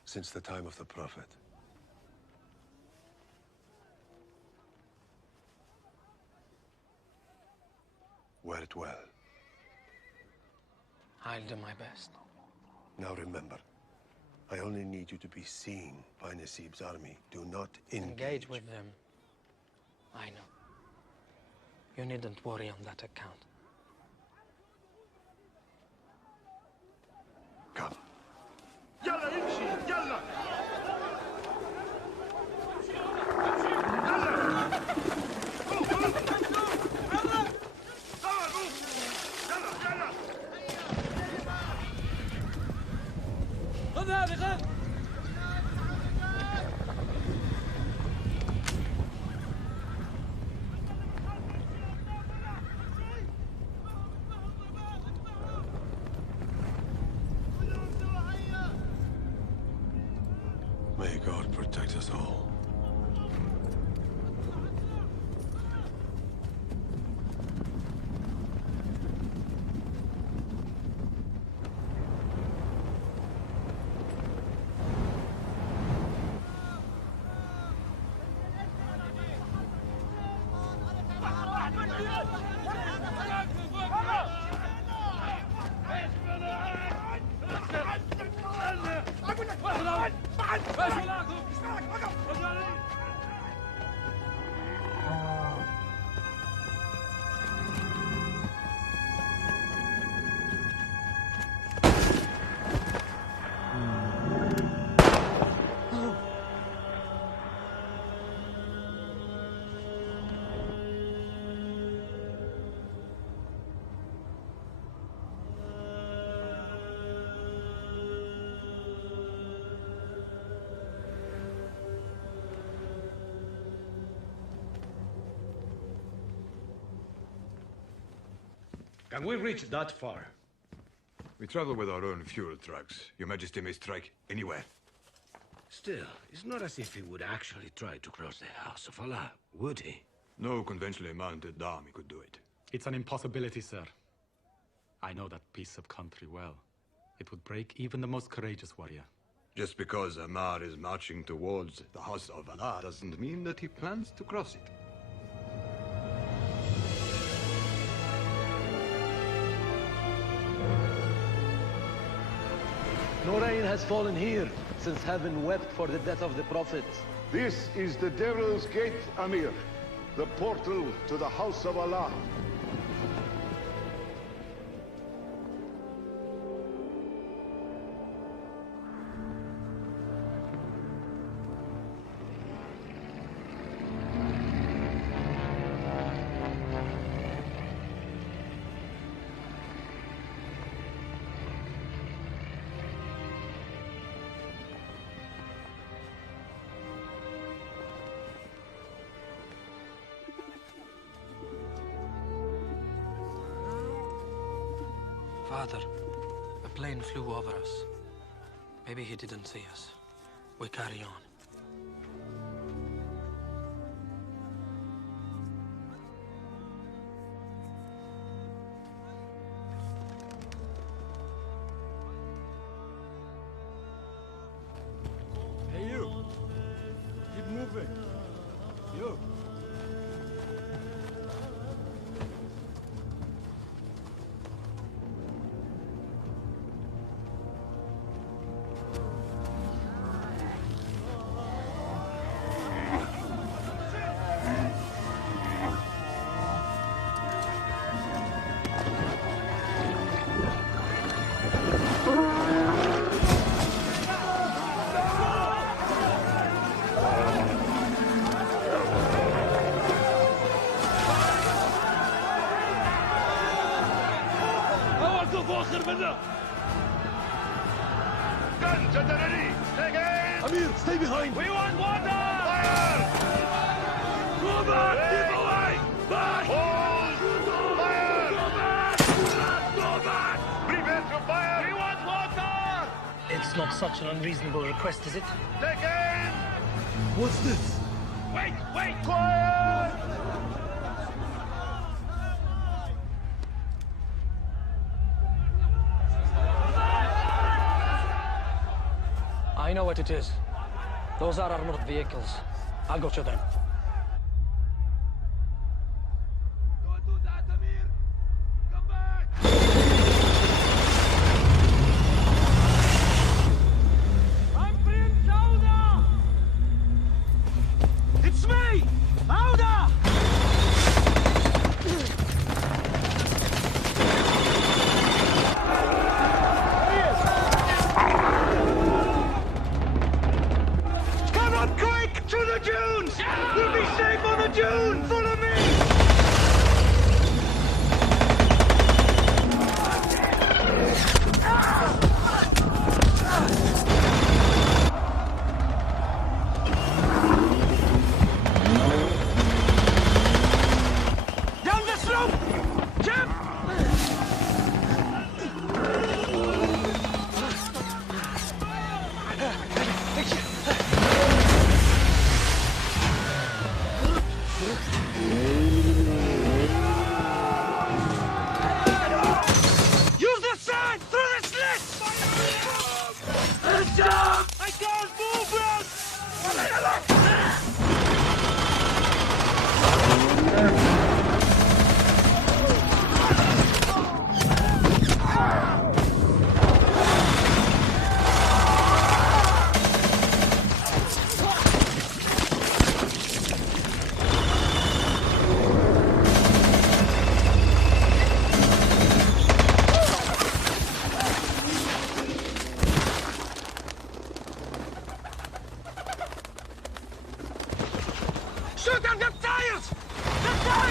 since the time of the Prophet. Wear it well. I'll do my best. Now remember, I only need you to be seen by Nasib's army. Do not Engage with them. I know. You needn't worry on that account. Come. يلا امشي يلا خذ هذه خذ. May God protect us all. Can we reach that far? We travel with our own fuel trucks. Your Majesty may strike anywhere. Still, it's not as if he would actually try to cross the House of Allah, would he? No conventionally mounted army could do it. It's an impossibility, sir. I know that piece of country well. It would break even the most courageous warrior. Just because Amar is marching towards the House of Allah doesn't mean that he plans to cross it. No rain has fallen here since heaven wept for the death of the prophets. This is the Devil's Gate, Amir. The portal to the house of Allah. Father, a plane flew over us. Maybe he didn't see us. We carry on. Hey, you! Keep moving. You! Amir, stay behind! We want water! Fire! Go back! Keep away! Back! Hold! Fire! Go back! Go back! Prepare to fire! We want water! It's not such an unreasonable request, is it? Take aim! What's this? Wait! Wait! Quiet! I know what it is. Those are armored vehicles. I'll go to them. Don't do that, Amir! Come back! I'm Prince Auda! It's me! Auda! Come on, quick! To the dunes! We'll be safe on the dune! Follow me! Down the slope! Jump! Use the sand through the slit! Jump! I can't move it! Shoot them, the tires! The tires!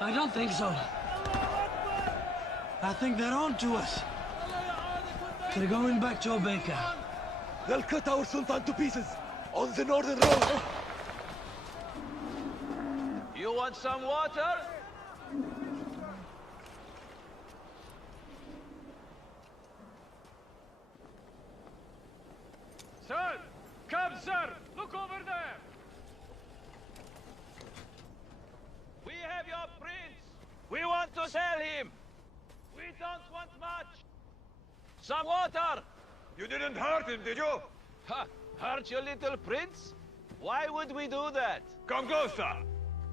I don't think so. I think they're on to us. They're going back to Obeka. They'll cut our Sultan to pieces on the northern road. You want some water? Sir! Come, sir! Look over there! We have your prince! We want to sell him! We don't want much! Some water! You didn't hurt him, did you? Ha! Hurt your little prince? Why would we do that? Come closer!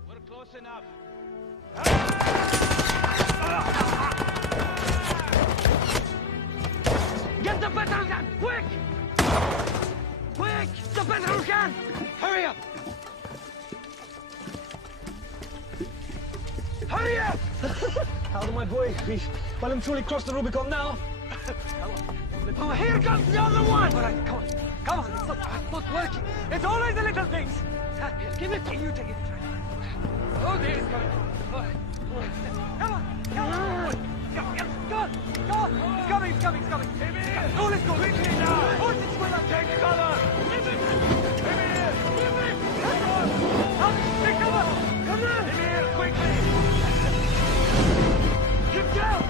We're close enough. Get the petrol can! Quick! Quick! The petrol can! Hurry up! Hurry up! How my boy? Well, I'm truly crossed the Rubicon now. Oh, here comes the other one! All right, come on. Come on, it's not working. It's always the little things. Give it to you, take it. Oh, dear, it's coming. All right. Come on, come on. Go, it's coming, it's coming, it's coming. Oh, let's go. Quickly now. Hold it, Squilla. Take cover! Give it. Give it! Give it. Help, take cover. Come on. Emil, quickly! Get down.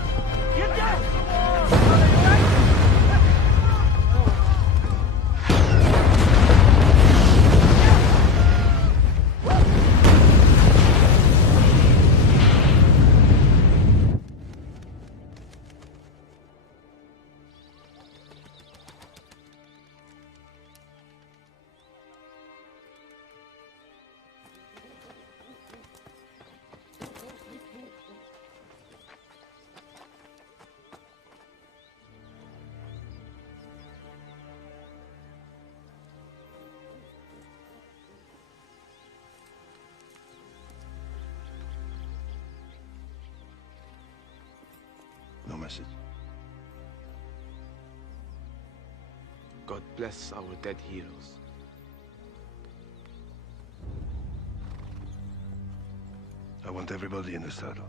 Get down. No message. God bless our dead heroes. I want everybody in the saddle.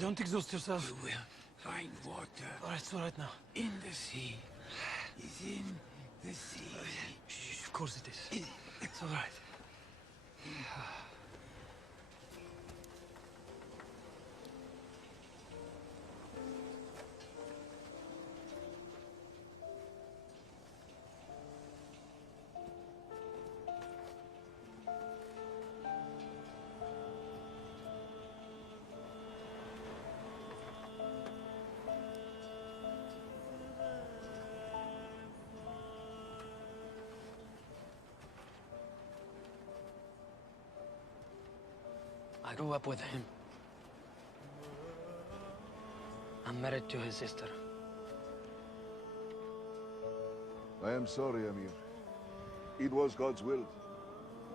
Don't exhaust yourself. You will find water. All right, it's all right now. In the sea. It's in the sea. Of course it is. It's all right. I grew up with him. I'm married to his sister. I am sorry, Amir. It was God's will.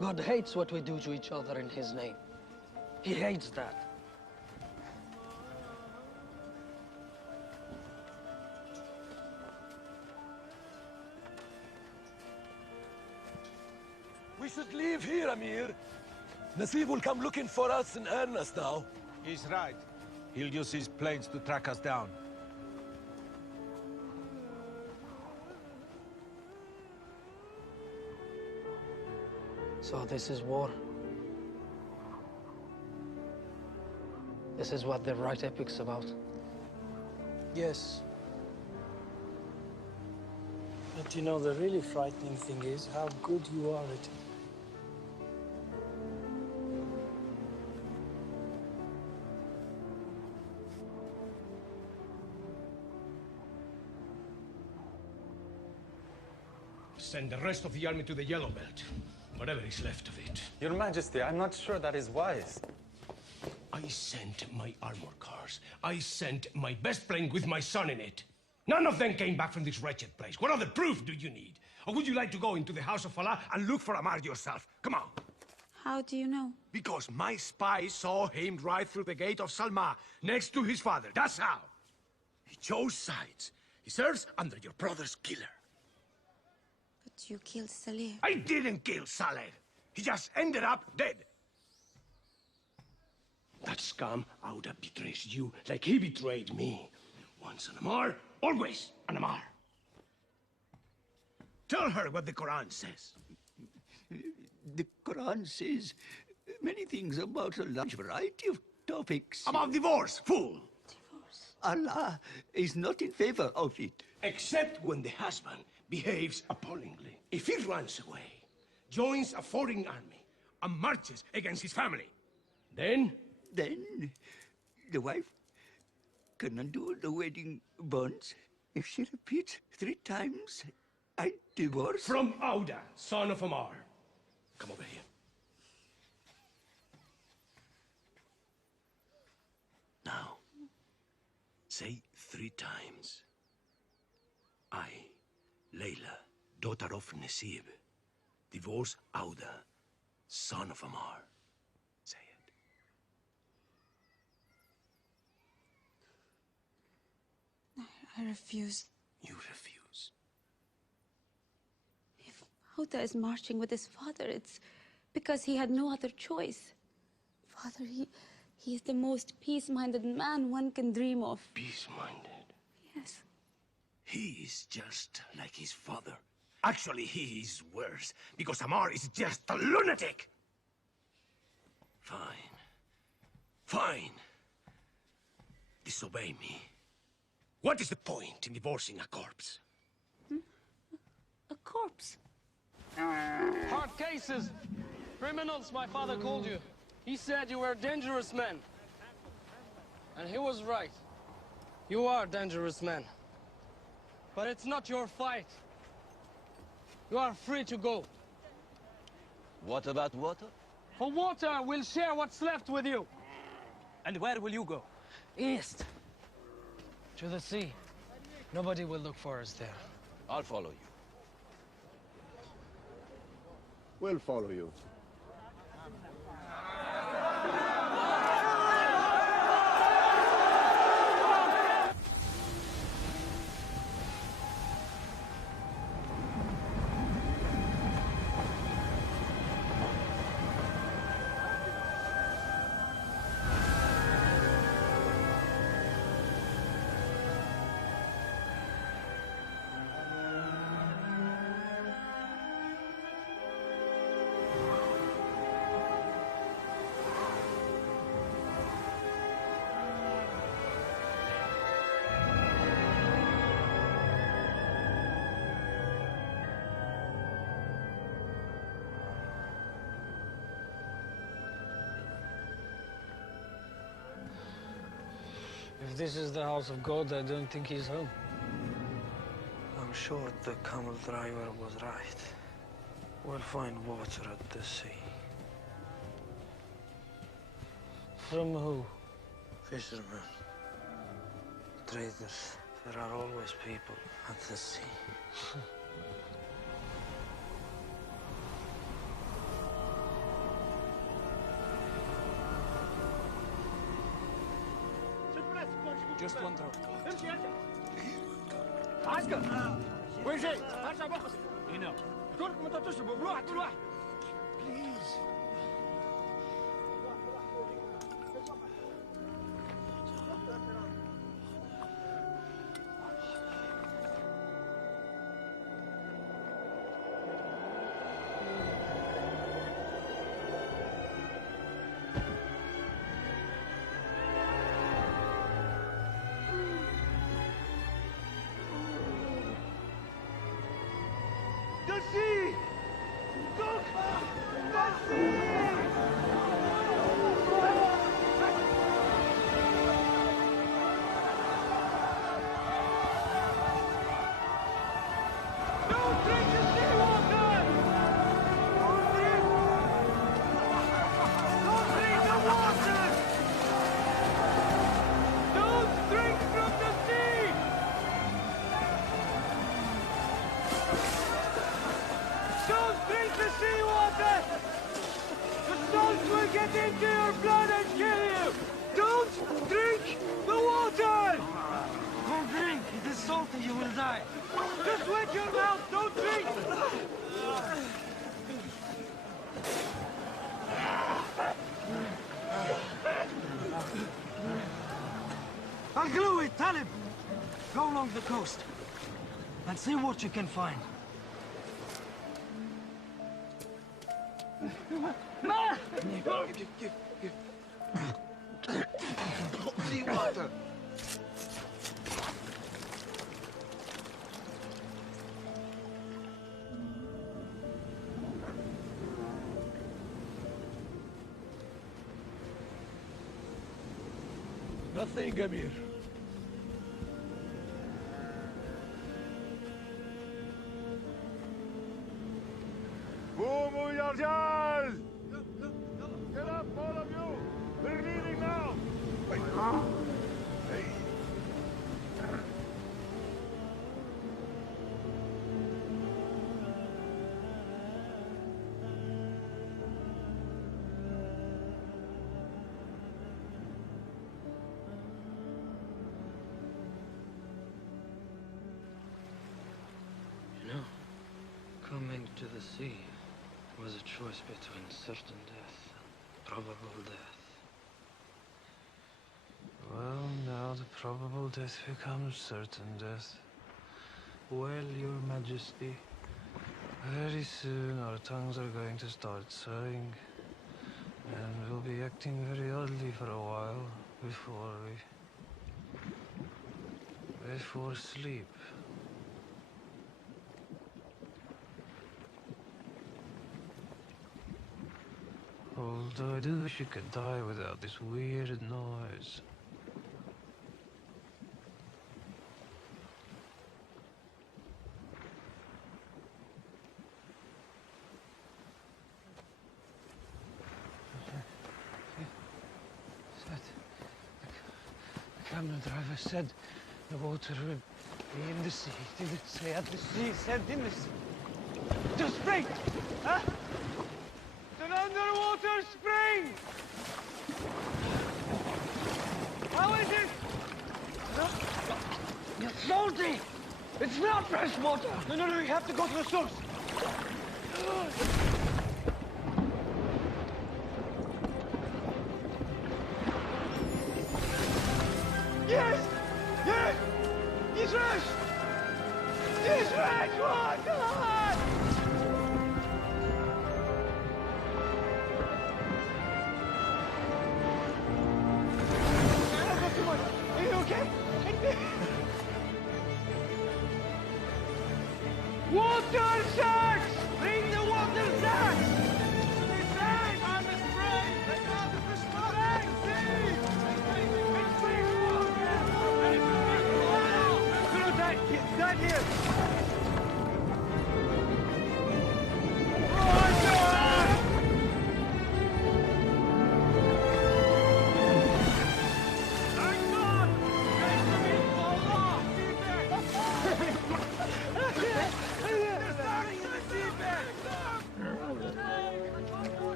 God hates what we do to each other in his name. He hates that. We should leave here, Amir. Nasib will come looking for us in earnest now. He's right. He'll use his planes to track us down. So this is war. This is what the right epic's about. Yes. But you know, the really frightening thing is how good you are at it. Send the rest of the army to the Yellow Belt. Whatever is left of it. Your Majesty, I'm not sure that is wise. I sent my armor cars. I sent my best plane with my son in it. None of them came back from this wretched place. What other proof do you need? Or would you like to go into the House of Allah and look for Ammar yourself? Come on. How do you know? Because my spies saw him drive through the gate of Salma, next to his father. That's how. He chose sides. He serves under your brother's killer. But you killed Saleh. I didn't kill Saleh. He just ended up dead. That scum Auda betrays you like he betrayed me. Once an Ammar, always an Ammar. Tell her what the Quran says. The Quran says many things about a large variety of topics. About divorce, fool! Divorce? Allah is not in favor of it. Except when the husband behaves appallingly. If he runs away, joins a foreign army, and marches against his family, then the wife can undo the wedding bonds if she repeats 3 times, I divorce. From Auda, son of Ammar. Come over here. Now, say 3 times. I, Layla, daughter of Nasib, divorce Auda, son of Ammar. Say it. I refuse. You refuse? If Auda is marching with his father, it's because he had no other choice. Father, he is the most peace-minded man one can dream of. Peace-minded? Yes. He is just like his father. Actually, he is worse, because Ammar is just a lunatic! Fine. Fine. Disobey me. What is the point in divorcing a corpse? A corpse? Hard cases. Criminals, my father called you. He said you were dangerous men. And he was right. You are dangerous men. But it's not your fight. You are free to go. What about water? For water, we'll share what's left with you. And where will you go? East. To the sea. Nobody will look for us there. I'll follow you. We'll follow you. If this is the house of God, I don't think he's home. I'm sure the camel driver was right. We'll find water at the sea. From who? Fishermen. Traders. There are always people at the sea. Just one throw. عسكر وين جاي؟ ارجع باخذ هنا كلكم انتوا تشربوا بروح كل واحد بليز Go along the coast and see what you can find. Give. Sea water. Nothing, Amir. قوموا يا رجال! Get up, all of you! We're leaving now! You know, coming to the sea was a choice between certain death and probable death. Well, now the probable death becomes certain death. Well, Your Majesty, very soon our tongues are going to start swelling, and we'll be acting very oddly for a while before sleep. Although I do wish you could die without this weird noise. The camera driver said the water would be in the sea. Didn't say at the sea, said in the sea. To spring! Huh? An underwater spring! How is it? It's salty! It's not fresh water! No, you have to go to the source! Yes! It's fresh! It's fresh water! Are you okay? Water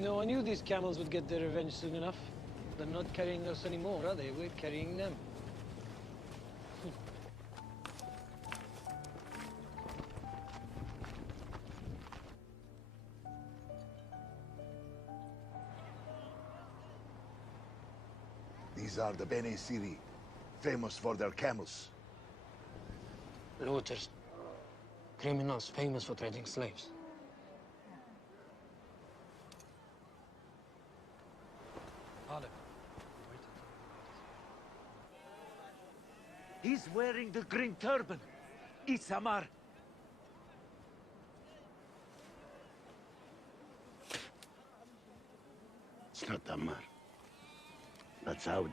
No, I knew these camels would get their revenge soon enough. They're not carrying us anymore, are they? We're carrying them. These are the Bene Siri, famous for their camels. Looters. Criminals famous for trading slaves. He's wearing the green turban. It's Amar. It's not Ammar. That's Sa'ud.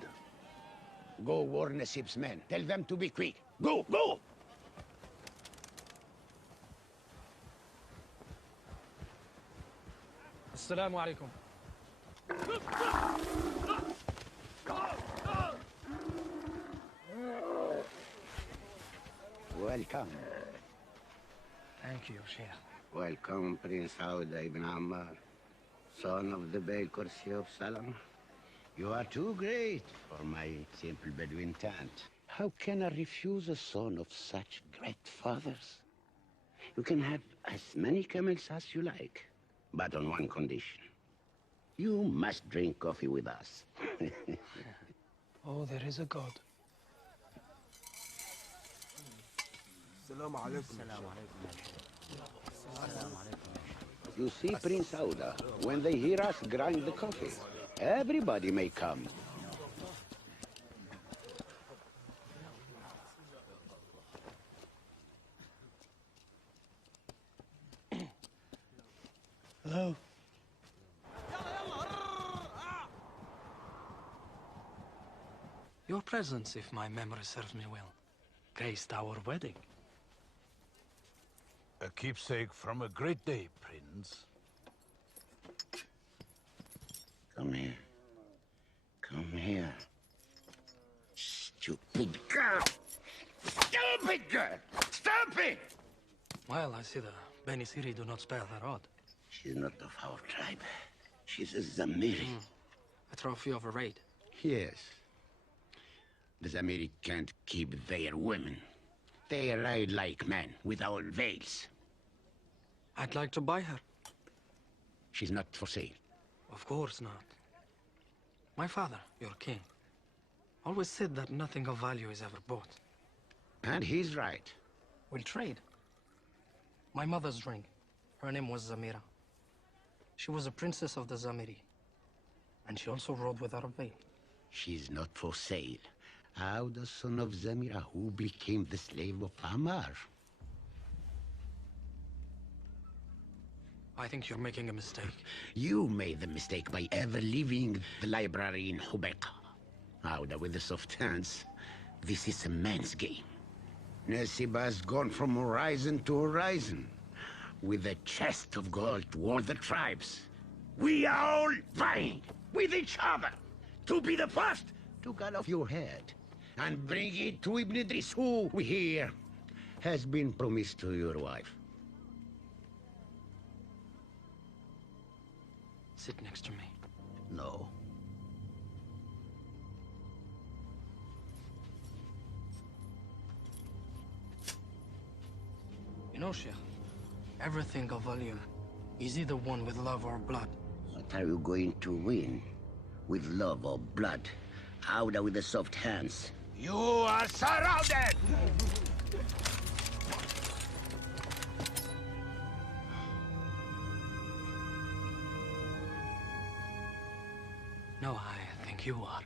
Go warn the ship's men. Tell them to be quick. Go, go! Assalamu alaikum. Welcome. Thank you, Sheikh. Welcome, Prince Sa'ud ibn Ammar, son of the Bey Kursi of Salam. You are too great for my simple Bedouin tent. How can I refuse a son of such great fathers? You can have as many camels as you like, but on one condition. You must drink coffee with us. Oh, there is a God. Assalamu alaikum. You see, Prince Sauda, when they hear us grind the coffee, everybody may come. Hello. Your presence, if my memory serves me well, graced our wedding. A keepsake from a great day, Prince. Come here. Come here. Stupid girl! Stupid girl! Stop it! Well, I see the Beni Siri do not spare their rod. She's not of our tribe. She's a Zamiri. A trophy of a raid. Yes. The Zamiri can't keep their women. They ride like men, without veils. I'd like to buy her. She's not for sale. Of course not. My father, your king, always said that nothing of value is ever bought. And he's right. We'll trade. My mother's ring. Her name was Zamira. She was a princess of the Zamiri. And she also rode without a veil. She's not for sale. How the son of Zamira, who became the slave of Ammar? I think you're making a mistake. You made the mistake by ever leaving the library in Hubeqa. Auda with the soft hands. This is a man's game. Nasiba has gone from horizon to horizon, with a chest of gold to all the tribes. We are all vying with each other to be the first to cut off your head and bring it to Ibn Idris, who, we hear, has been promised to your wife. Sit next to me. No. You know, Sheikh, everything of value is either won with love or blood. What are you going to win? With love or blood? Auda with the soft hands. You are surrounded! No, I think you are.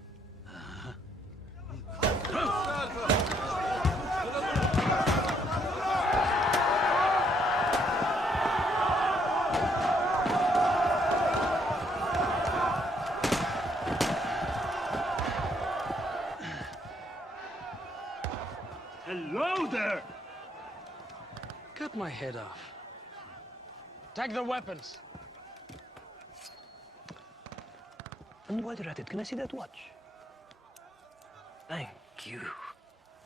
Hello there! Cut my head off. Take the weapons. And while you're at it, can I see that watch? Thank you.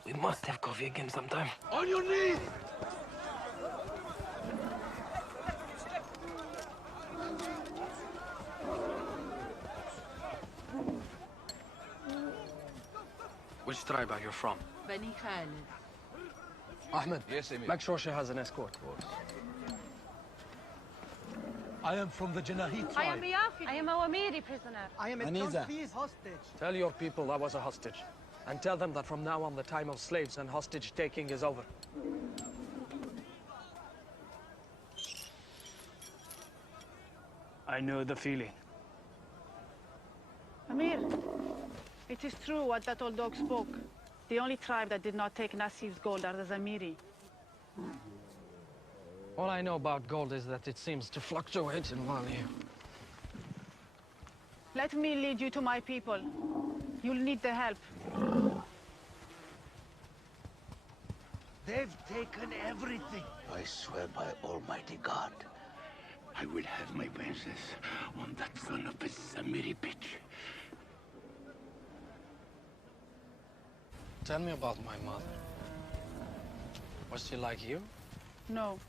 We must have coffee again sometime. On your knees! Which tribe are you from? Bani Khalid. Ahmed, Yes, Emir. make sure she has an escort. I am from the Janahi tribe. I am Biafi. I am a Wamiri prisoner. I am a Aniza. Tanfi's hostage. Tell your people I was a hostage. And tell them that from now on the time of slaves and hostage taking is over. I know the feeling. Amir, it is true what that old dog spoke. The only tribe that did not take Nasif's gold are the Zamiri. All I know about gold is that it seems to fluctuate in value. Let me lead you to my people. You'll need the help. They've taken everything. I swear by Almighty God, I will have my vengeance on that son of a Zamiri bitch. Tell me about my mother. Was she like you? No.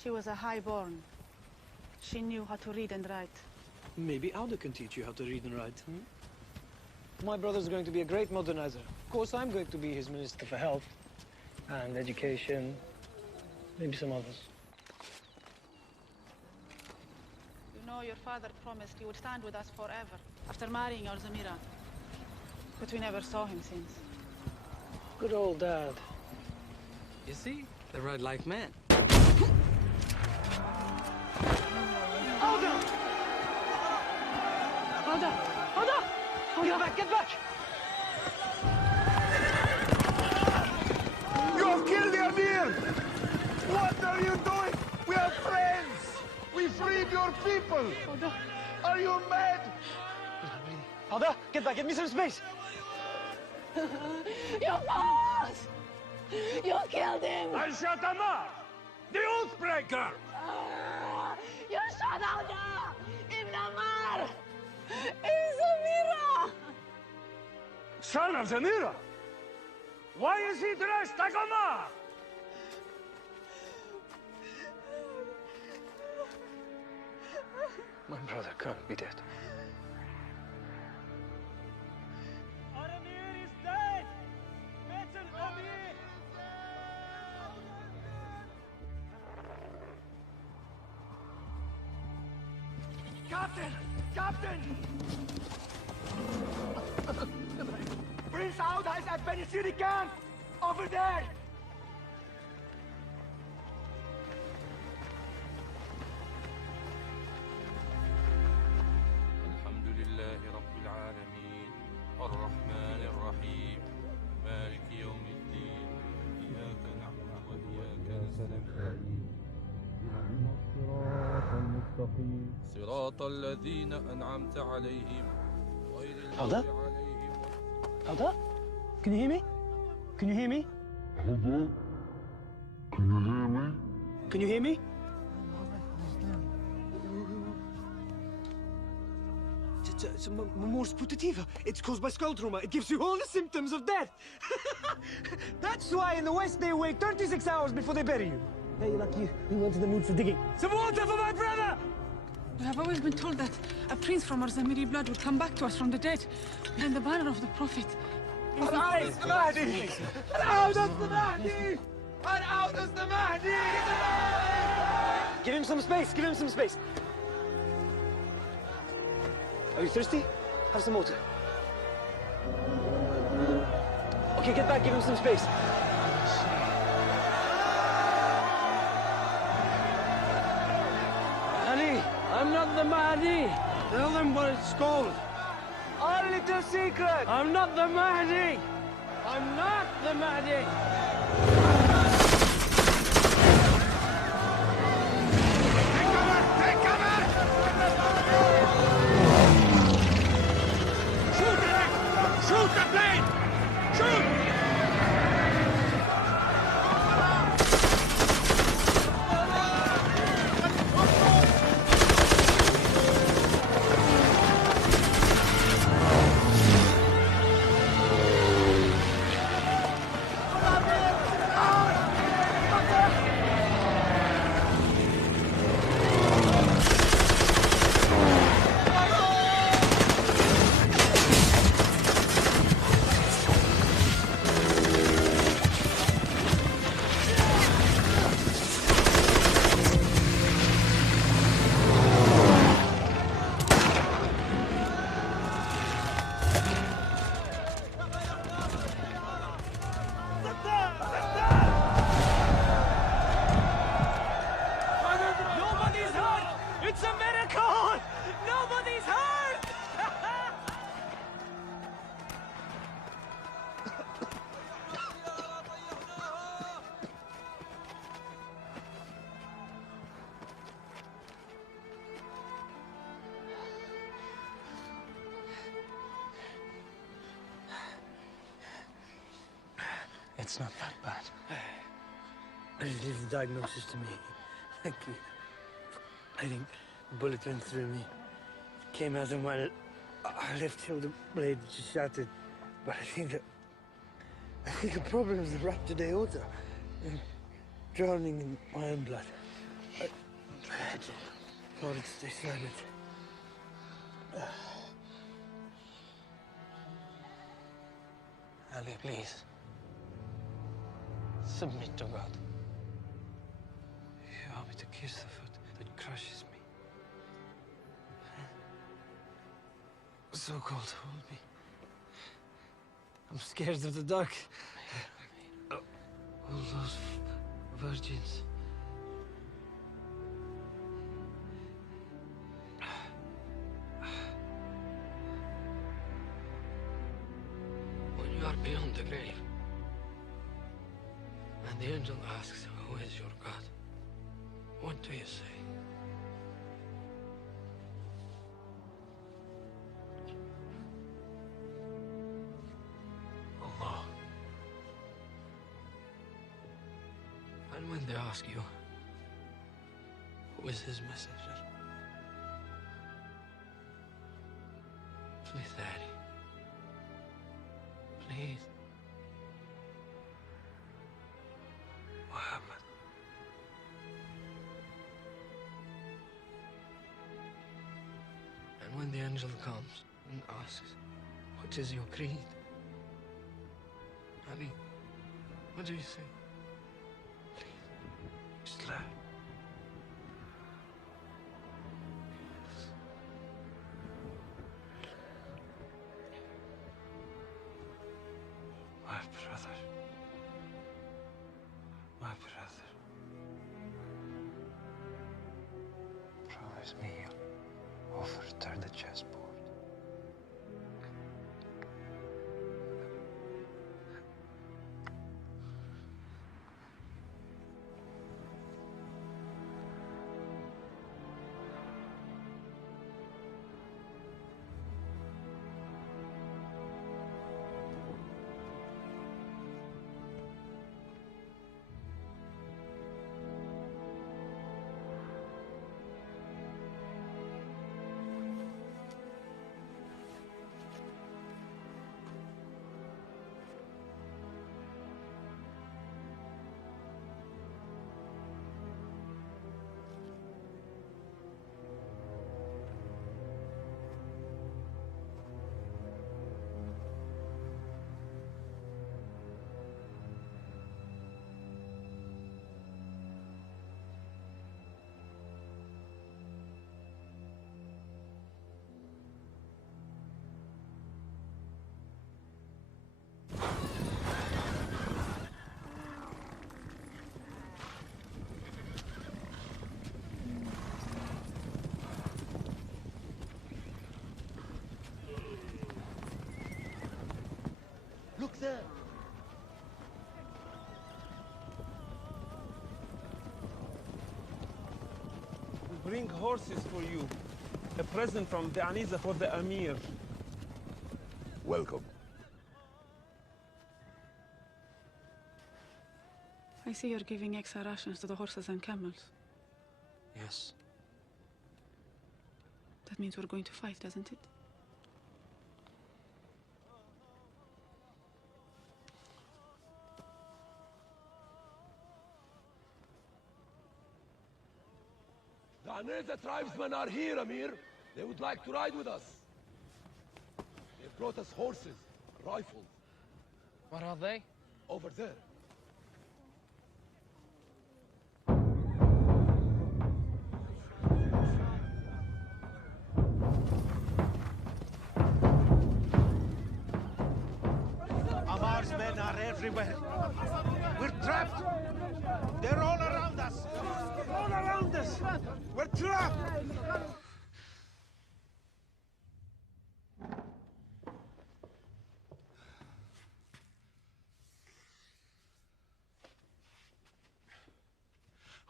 She was a highborn. She knew how to read and write. Maybe Auda can teach you how to read and write. My brother's going to be a great modernizer. Of course, I'm going to be his Minister for Health and Education, maybe some others. You know, your father promised he would stand with us forever after marrying our Zamira. But we never saw him since. Good old Dad. You see? They ride like men. Auda! Auda! Auda! Get back! Get back! You have killed the Amir! What are you doing? We are friends! We freed your people! Are you mad? Auda, get back! Give me some space! You boss! You killed him! I shot Amar! The Oathbreaker! You shot Auda! Ibn Amar! It's Zamira! Son of Zamira? Why is he dressed like Amar? My brother can't be dead. Our Amir is dead! Better Amir! Captain! Captain! Prince Auda is at Beni City camp! Over there! الحمد لله رب العالمين الرحمن الرحيم مالك يوم الدين إياك نعبد وإياك نستعين الصراط المستقيم صراط الذين أنعمت عليهم غير المغضوب عليهم. Auda? Can you hear me? Can you hear me? Auda? Can you hear me? Can you hear me? It's Morse putativa. It's caused by skull trauma. It gives you all the symptoms of death. That's why in the West they wait 36 hours before they bury you. Hey, like you went in the mood for digging. Some water for my brother! We have always been told that a prince from our Zamiri blood would come back to us from the dead behind the banner of the Prophet. العودة المهدي! العودة المهدي! العودة المهدي! Give him some space. Give him some space. Are you thirsty? Have some water. Okay, get back. Give him some space. Ali, I'm not the Mahdi. Tell them what it's called. Our little secret. I'm not the Mahdi. I'm not the Mahdi. Shoot the plane! Shoot! It's not that bad. I just leave the diagnosis to me. Thank you. I think the bullet went through me. Came out of my left shoulder blade, just shattered. But I think the problem is the ruptured aorta. I'm drowning in my own blood. God, stay silent. Ali, please. Submit to God. You want me to kiss the foot that crushes me? So cold, hold me. I'm scared of the dark. All those virgins. When you are beyond the grave, and the angel asks, who is your God? What do you say? Allah. And when they ask you, who is his messenger? Please, Daddy. Please. Muhammad. And when the angel comes and asks, what is your creed? Ali, what do you say? Please, Islam. My brother. My brother. Promise me you'll overturn the chessboard. Look there. We bring horses for you. A present from the Aniza for the Amir. Welcome. I see you're giving extra rations to the horses and camels. Yes. That means we're going to fight, doesn't it? The Aneza tribesmen are here, Amir. They would like to ride with us. They brought us horses, rifles. What are they? Over there. Amar's men are everywhere. We're trapped. They're all around us. All around us. We're trapped.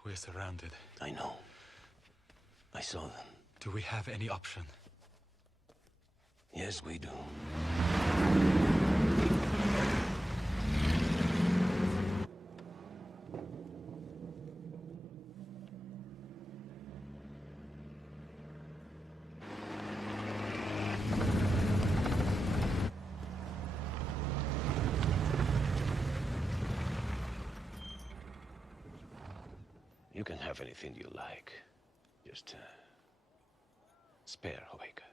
We're surrounded. I know. I saw them. Do we have any option? Yes, we do. have anything you like. Just spare Hubayka.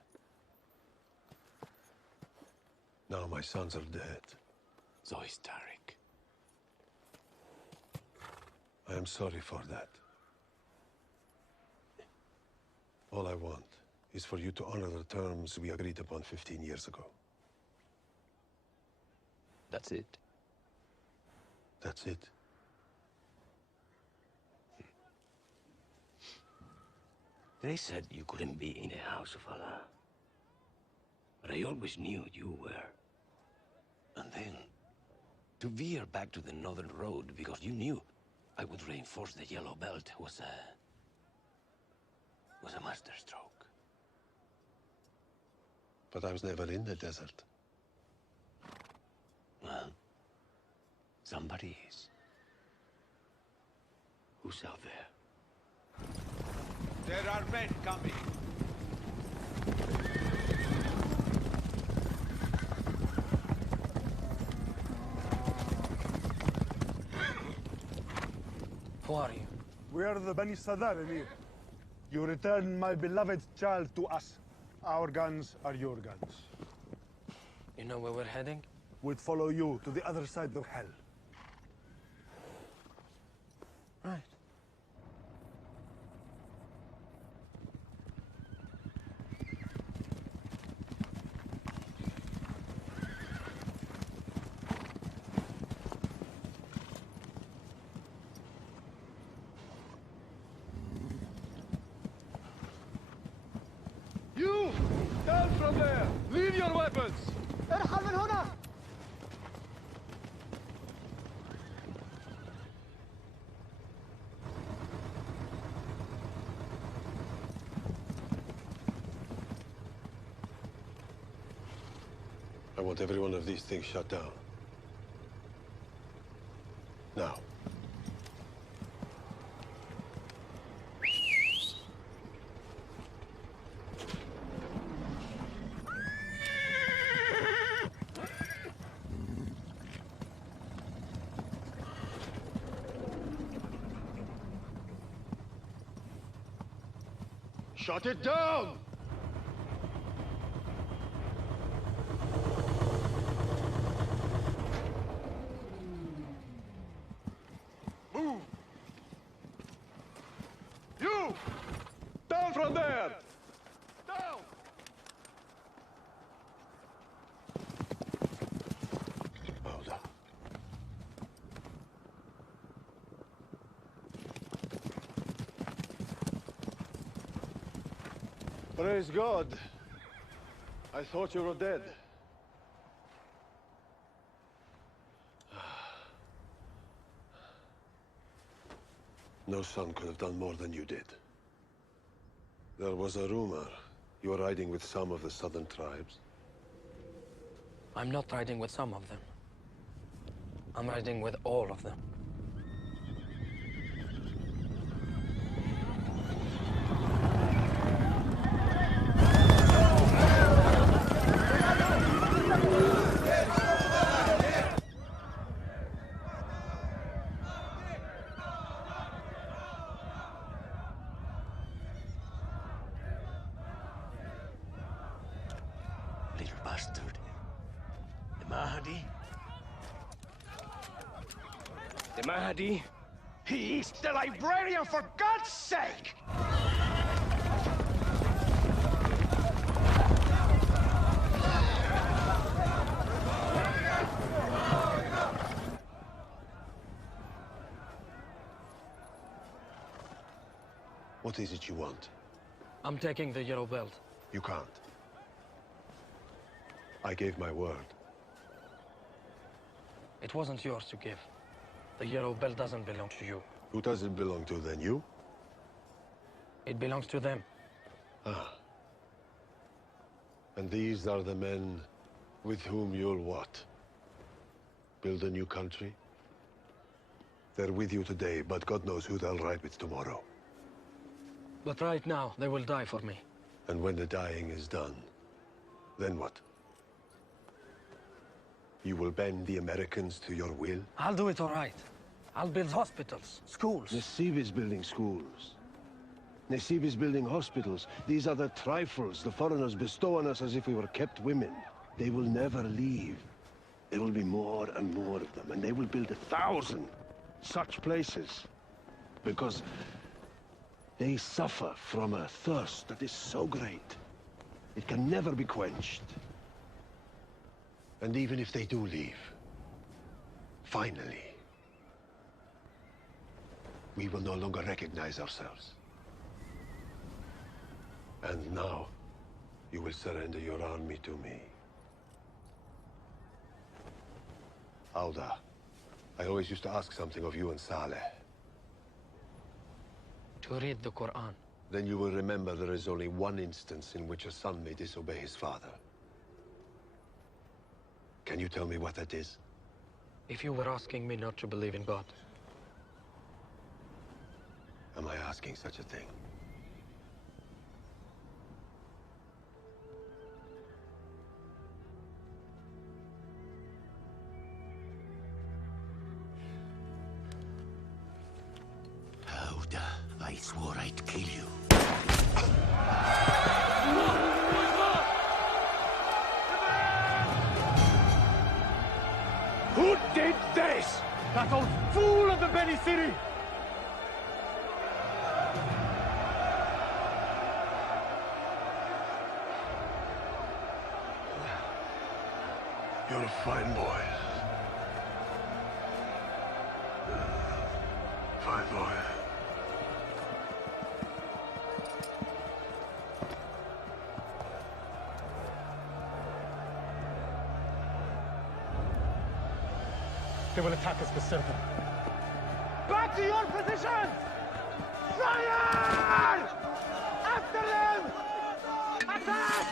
Now my sons are dead. So is Tariq. I am sorry for that. All I want is for you to honor the terms we agreed upon 15 years ago. That's it? That's it. They said you couldn't be in the House of Allah. But I always knew you were. And then, to veer back to the northern road because you knew I would reinforce the yellow belt was a masterstroke. But I was never in the desert. Well, somebody is. Who's out there? There are men coming. Who are you? We are the Bani Sadar, Emir. You return my beloved child to us. Our guns are your guns. You know where we're heading? We'd follow you to the other side of hell. Right. You! Down from there! Leave your weapons! ارحل من هنا! I want every one of these things shut down. Now. Shut it down! Move! You! Down from there! Down! Hold up. Praise God. I thought you were dead. No son could have done more than you did. There was a rumor you were riding with some of the southern tribes. I'm not riding with some of them. I'm riding with all of them. Little bastard. The Mahdi? The Mahdi? He's the librarian, for God's sake! What is it you want? I'm taking the yellow belt. You can't. I gave my word. It wasn't yours to give. The yellow belt doesn't belong to you. Who does it belong to then, you? It belongs to them. Ah. And these are the men with whom you'll what? Build a new country? They're with you today, but God knows who they'll ride with tomorrow. But right now, they will die for me. And when the dying is done, then what? You will bend the Americans to your will? I'll do it all right. I'll build hospitals, schools. Nasib is building schools. Nasib is building hospitals. These are the trifles the foreigners bestow on us as if we were kept women. They will never leave. There will be more and more of them, and they will build 1,000 such places. Because they suffer from a thirst that is so great, it can never be quenched. And even if they do leave, finally, we will no longer recognize ourselves. And now, you will surrender your army to me. Auda, I always used to ask something of you and Saleh. To read the Quran. Then you will remember there is only one instance in which a son may disobey his father. Can you tell me what that is? If you were asking me not to believe in God. Am I asking such a thing? Auda, I swore I'd kill you. Who did this? That old fool of the Beni City! You're a fine boy. Fine boy. They will attack us for certain. Back to your positions! Fire! After them! Attack!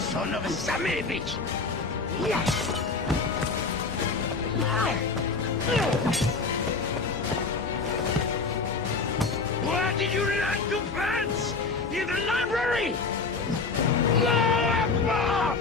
Son of a Sammy bitch! Where did you learn to pants? In the library? Allahu Akbar!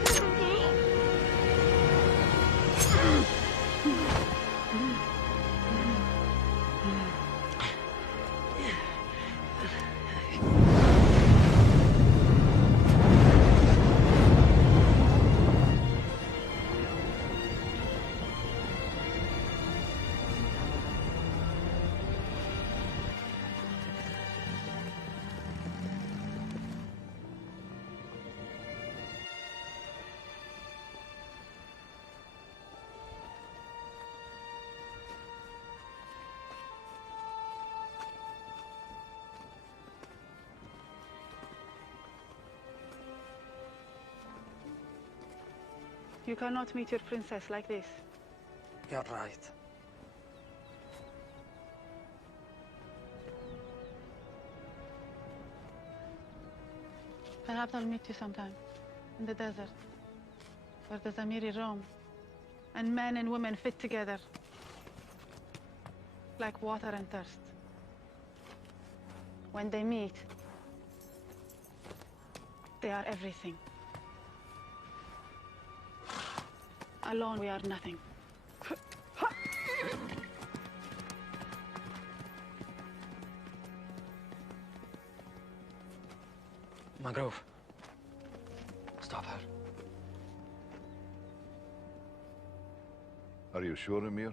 You cannot meet your princess like this. You're right. Perhaps I'll meet you sometime in the desert, where the Zamiri roam, and men and women fit together like water and thirst. When they meet, they are everything. Alone, we are nothing. Mangrove. Stop her. Are you sure, Emir?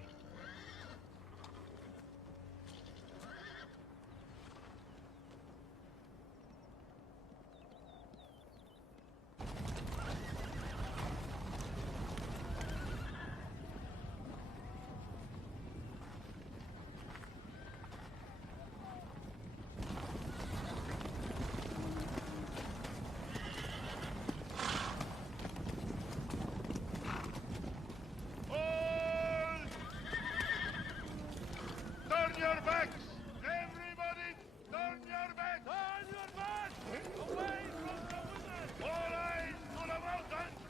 Turn your backs! Everybody, turn your backs! Turn your backs! Away from the women! All eyes to the mountains!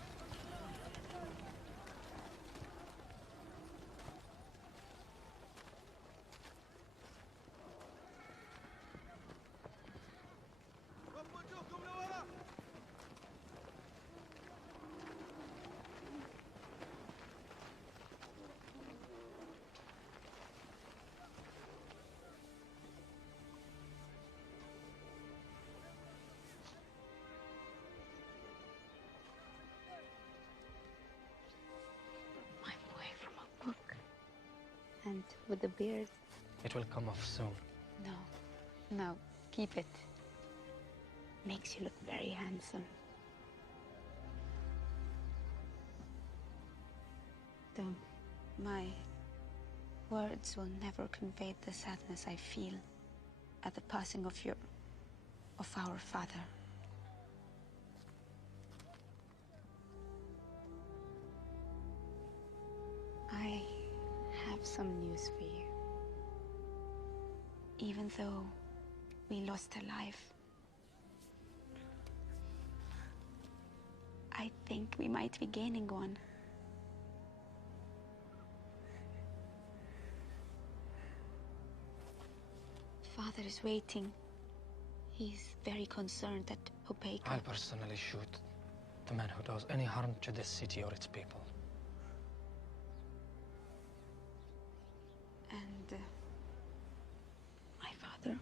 And with the beard. It will come off soon. No, keep it. Makes you look very handsome. Though my words will never convey the sadness I feel at the passing of our father. I have some news for you. Even though we lost a life, I think we might be gaining one. Father is waiting. He's very concerned that Hubeka... I'll personally shoot the man who does any harm to this city or its people. And my father?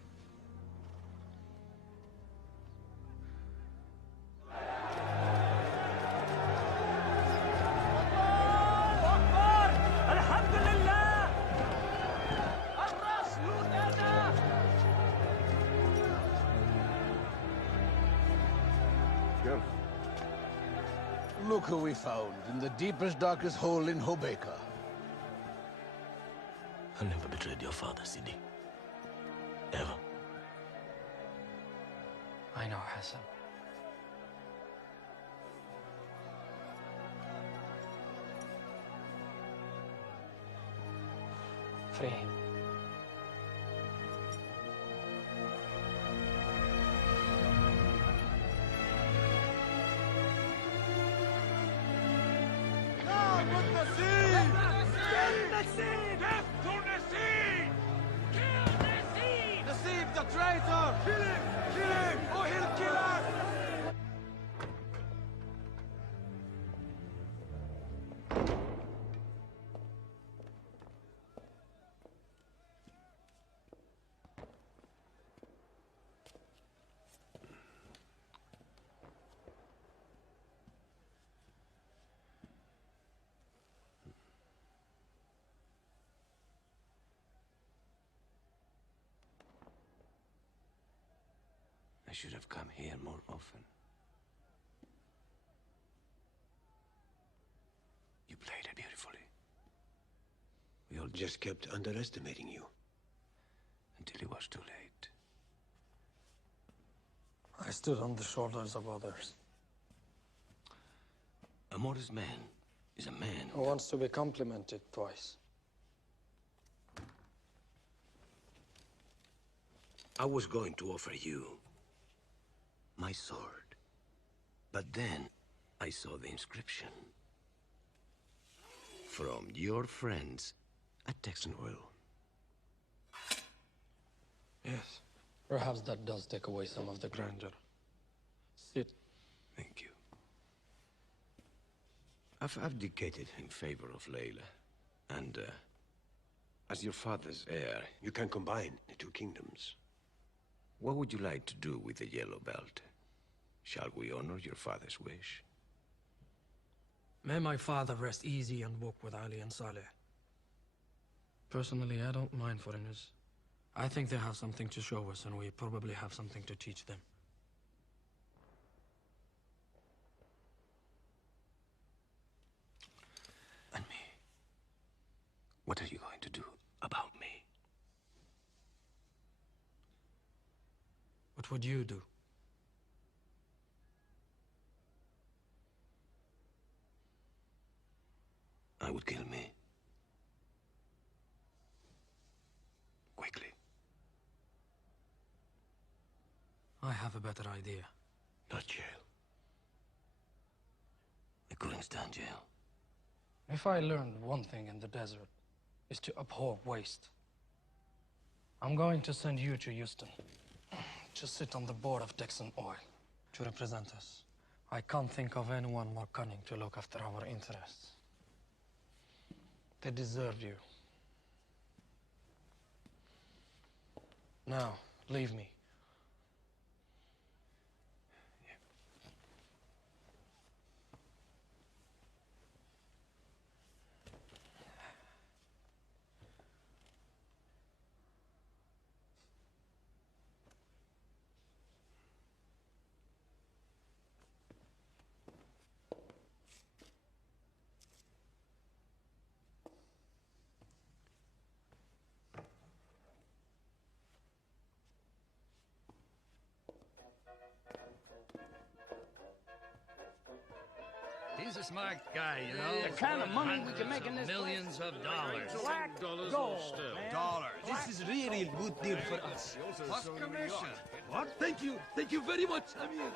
Look who we found in the deepest, darkest hole in Hubeka. I never betrayed your father, Sidi. Ever. I know, Hassan. Free him. The traitor! Kill him! Kill him! Or he'll kill us! I should have come here more often. You played it beautifully. We all just kept underestimating you. Until it was too late. I stood on the shoulders of others. A modest man is a man who wants to be complimented twice. I was going to offer you my sword, but then I saw the inscription. From your friends at Texanville. Yes. Perhaps that does take away some of the grandeur. Sit. Thank you. I've abdicated in favor of Layla, and as your father's heir, you can combine the two kingdoms. What would you like to do with the yellow belt? Shall we honor your father's wish? May my father rest easy and walk with Ali and Saleh. Personally, I don't mind foreigners. I think they have something to show us, and we probably have something to teach them. And me? What are you going to do about me? What would you do? I would kill me. Quickly. I have a better idea. Not jail. I couldn't stand jail. If I learned one thing in the desert, is to abhor waste. I'm going to send you to Houston. To sit on the board of Texan Oil. To represent us. I can't think of anyone more cunning to look after our interests. They deserve you. Now, leave me. He's a smart guy, you know. The kind of money we can make in this millions of dollars. Black gold, man. Dollars. This is really a good deal for us. Plus commission. What? Thank you. Thank you very much, Amir.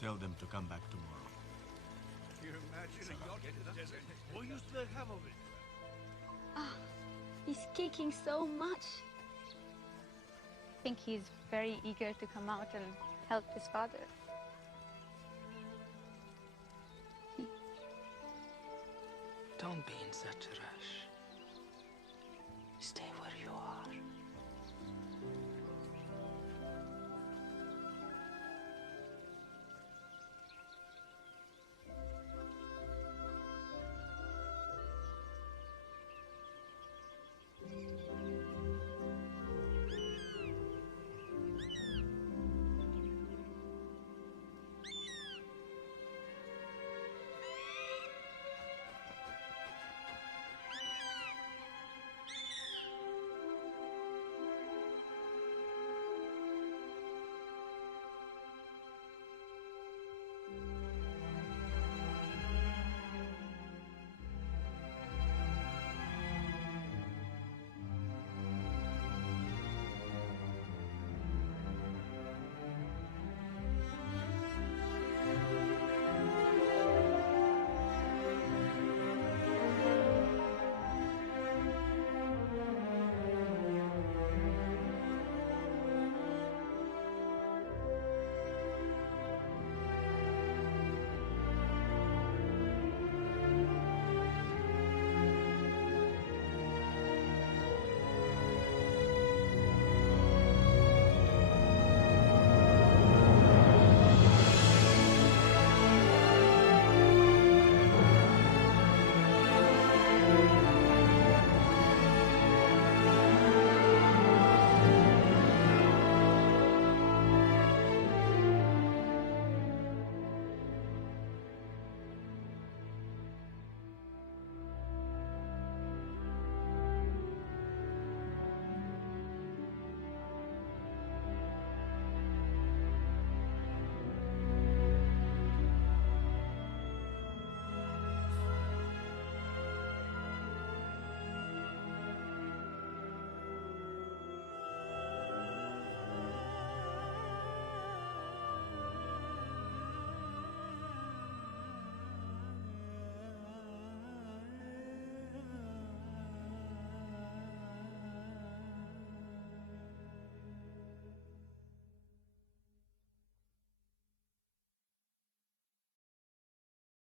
Tell them to come back tomorrow. Can you imagine a yacht in the desert? What used to have of it? Ah, he's kicking so much. I think he's very eager to come out and help his father. Don't be in such a rush. Stay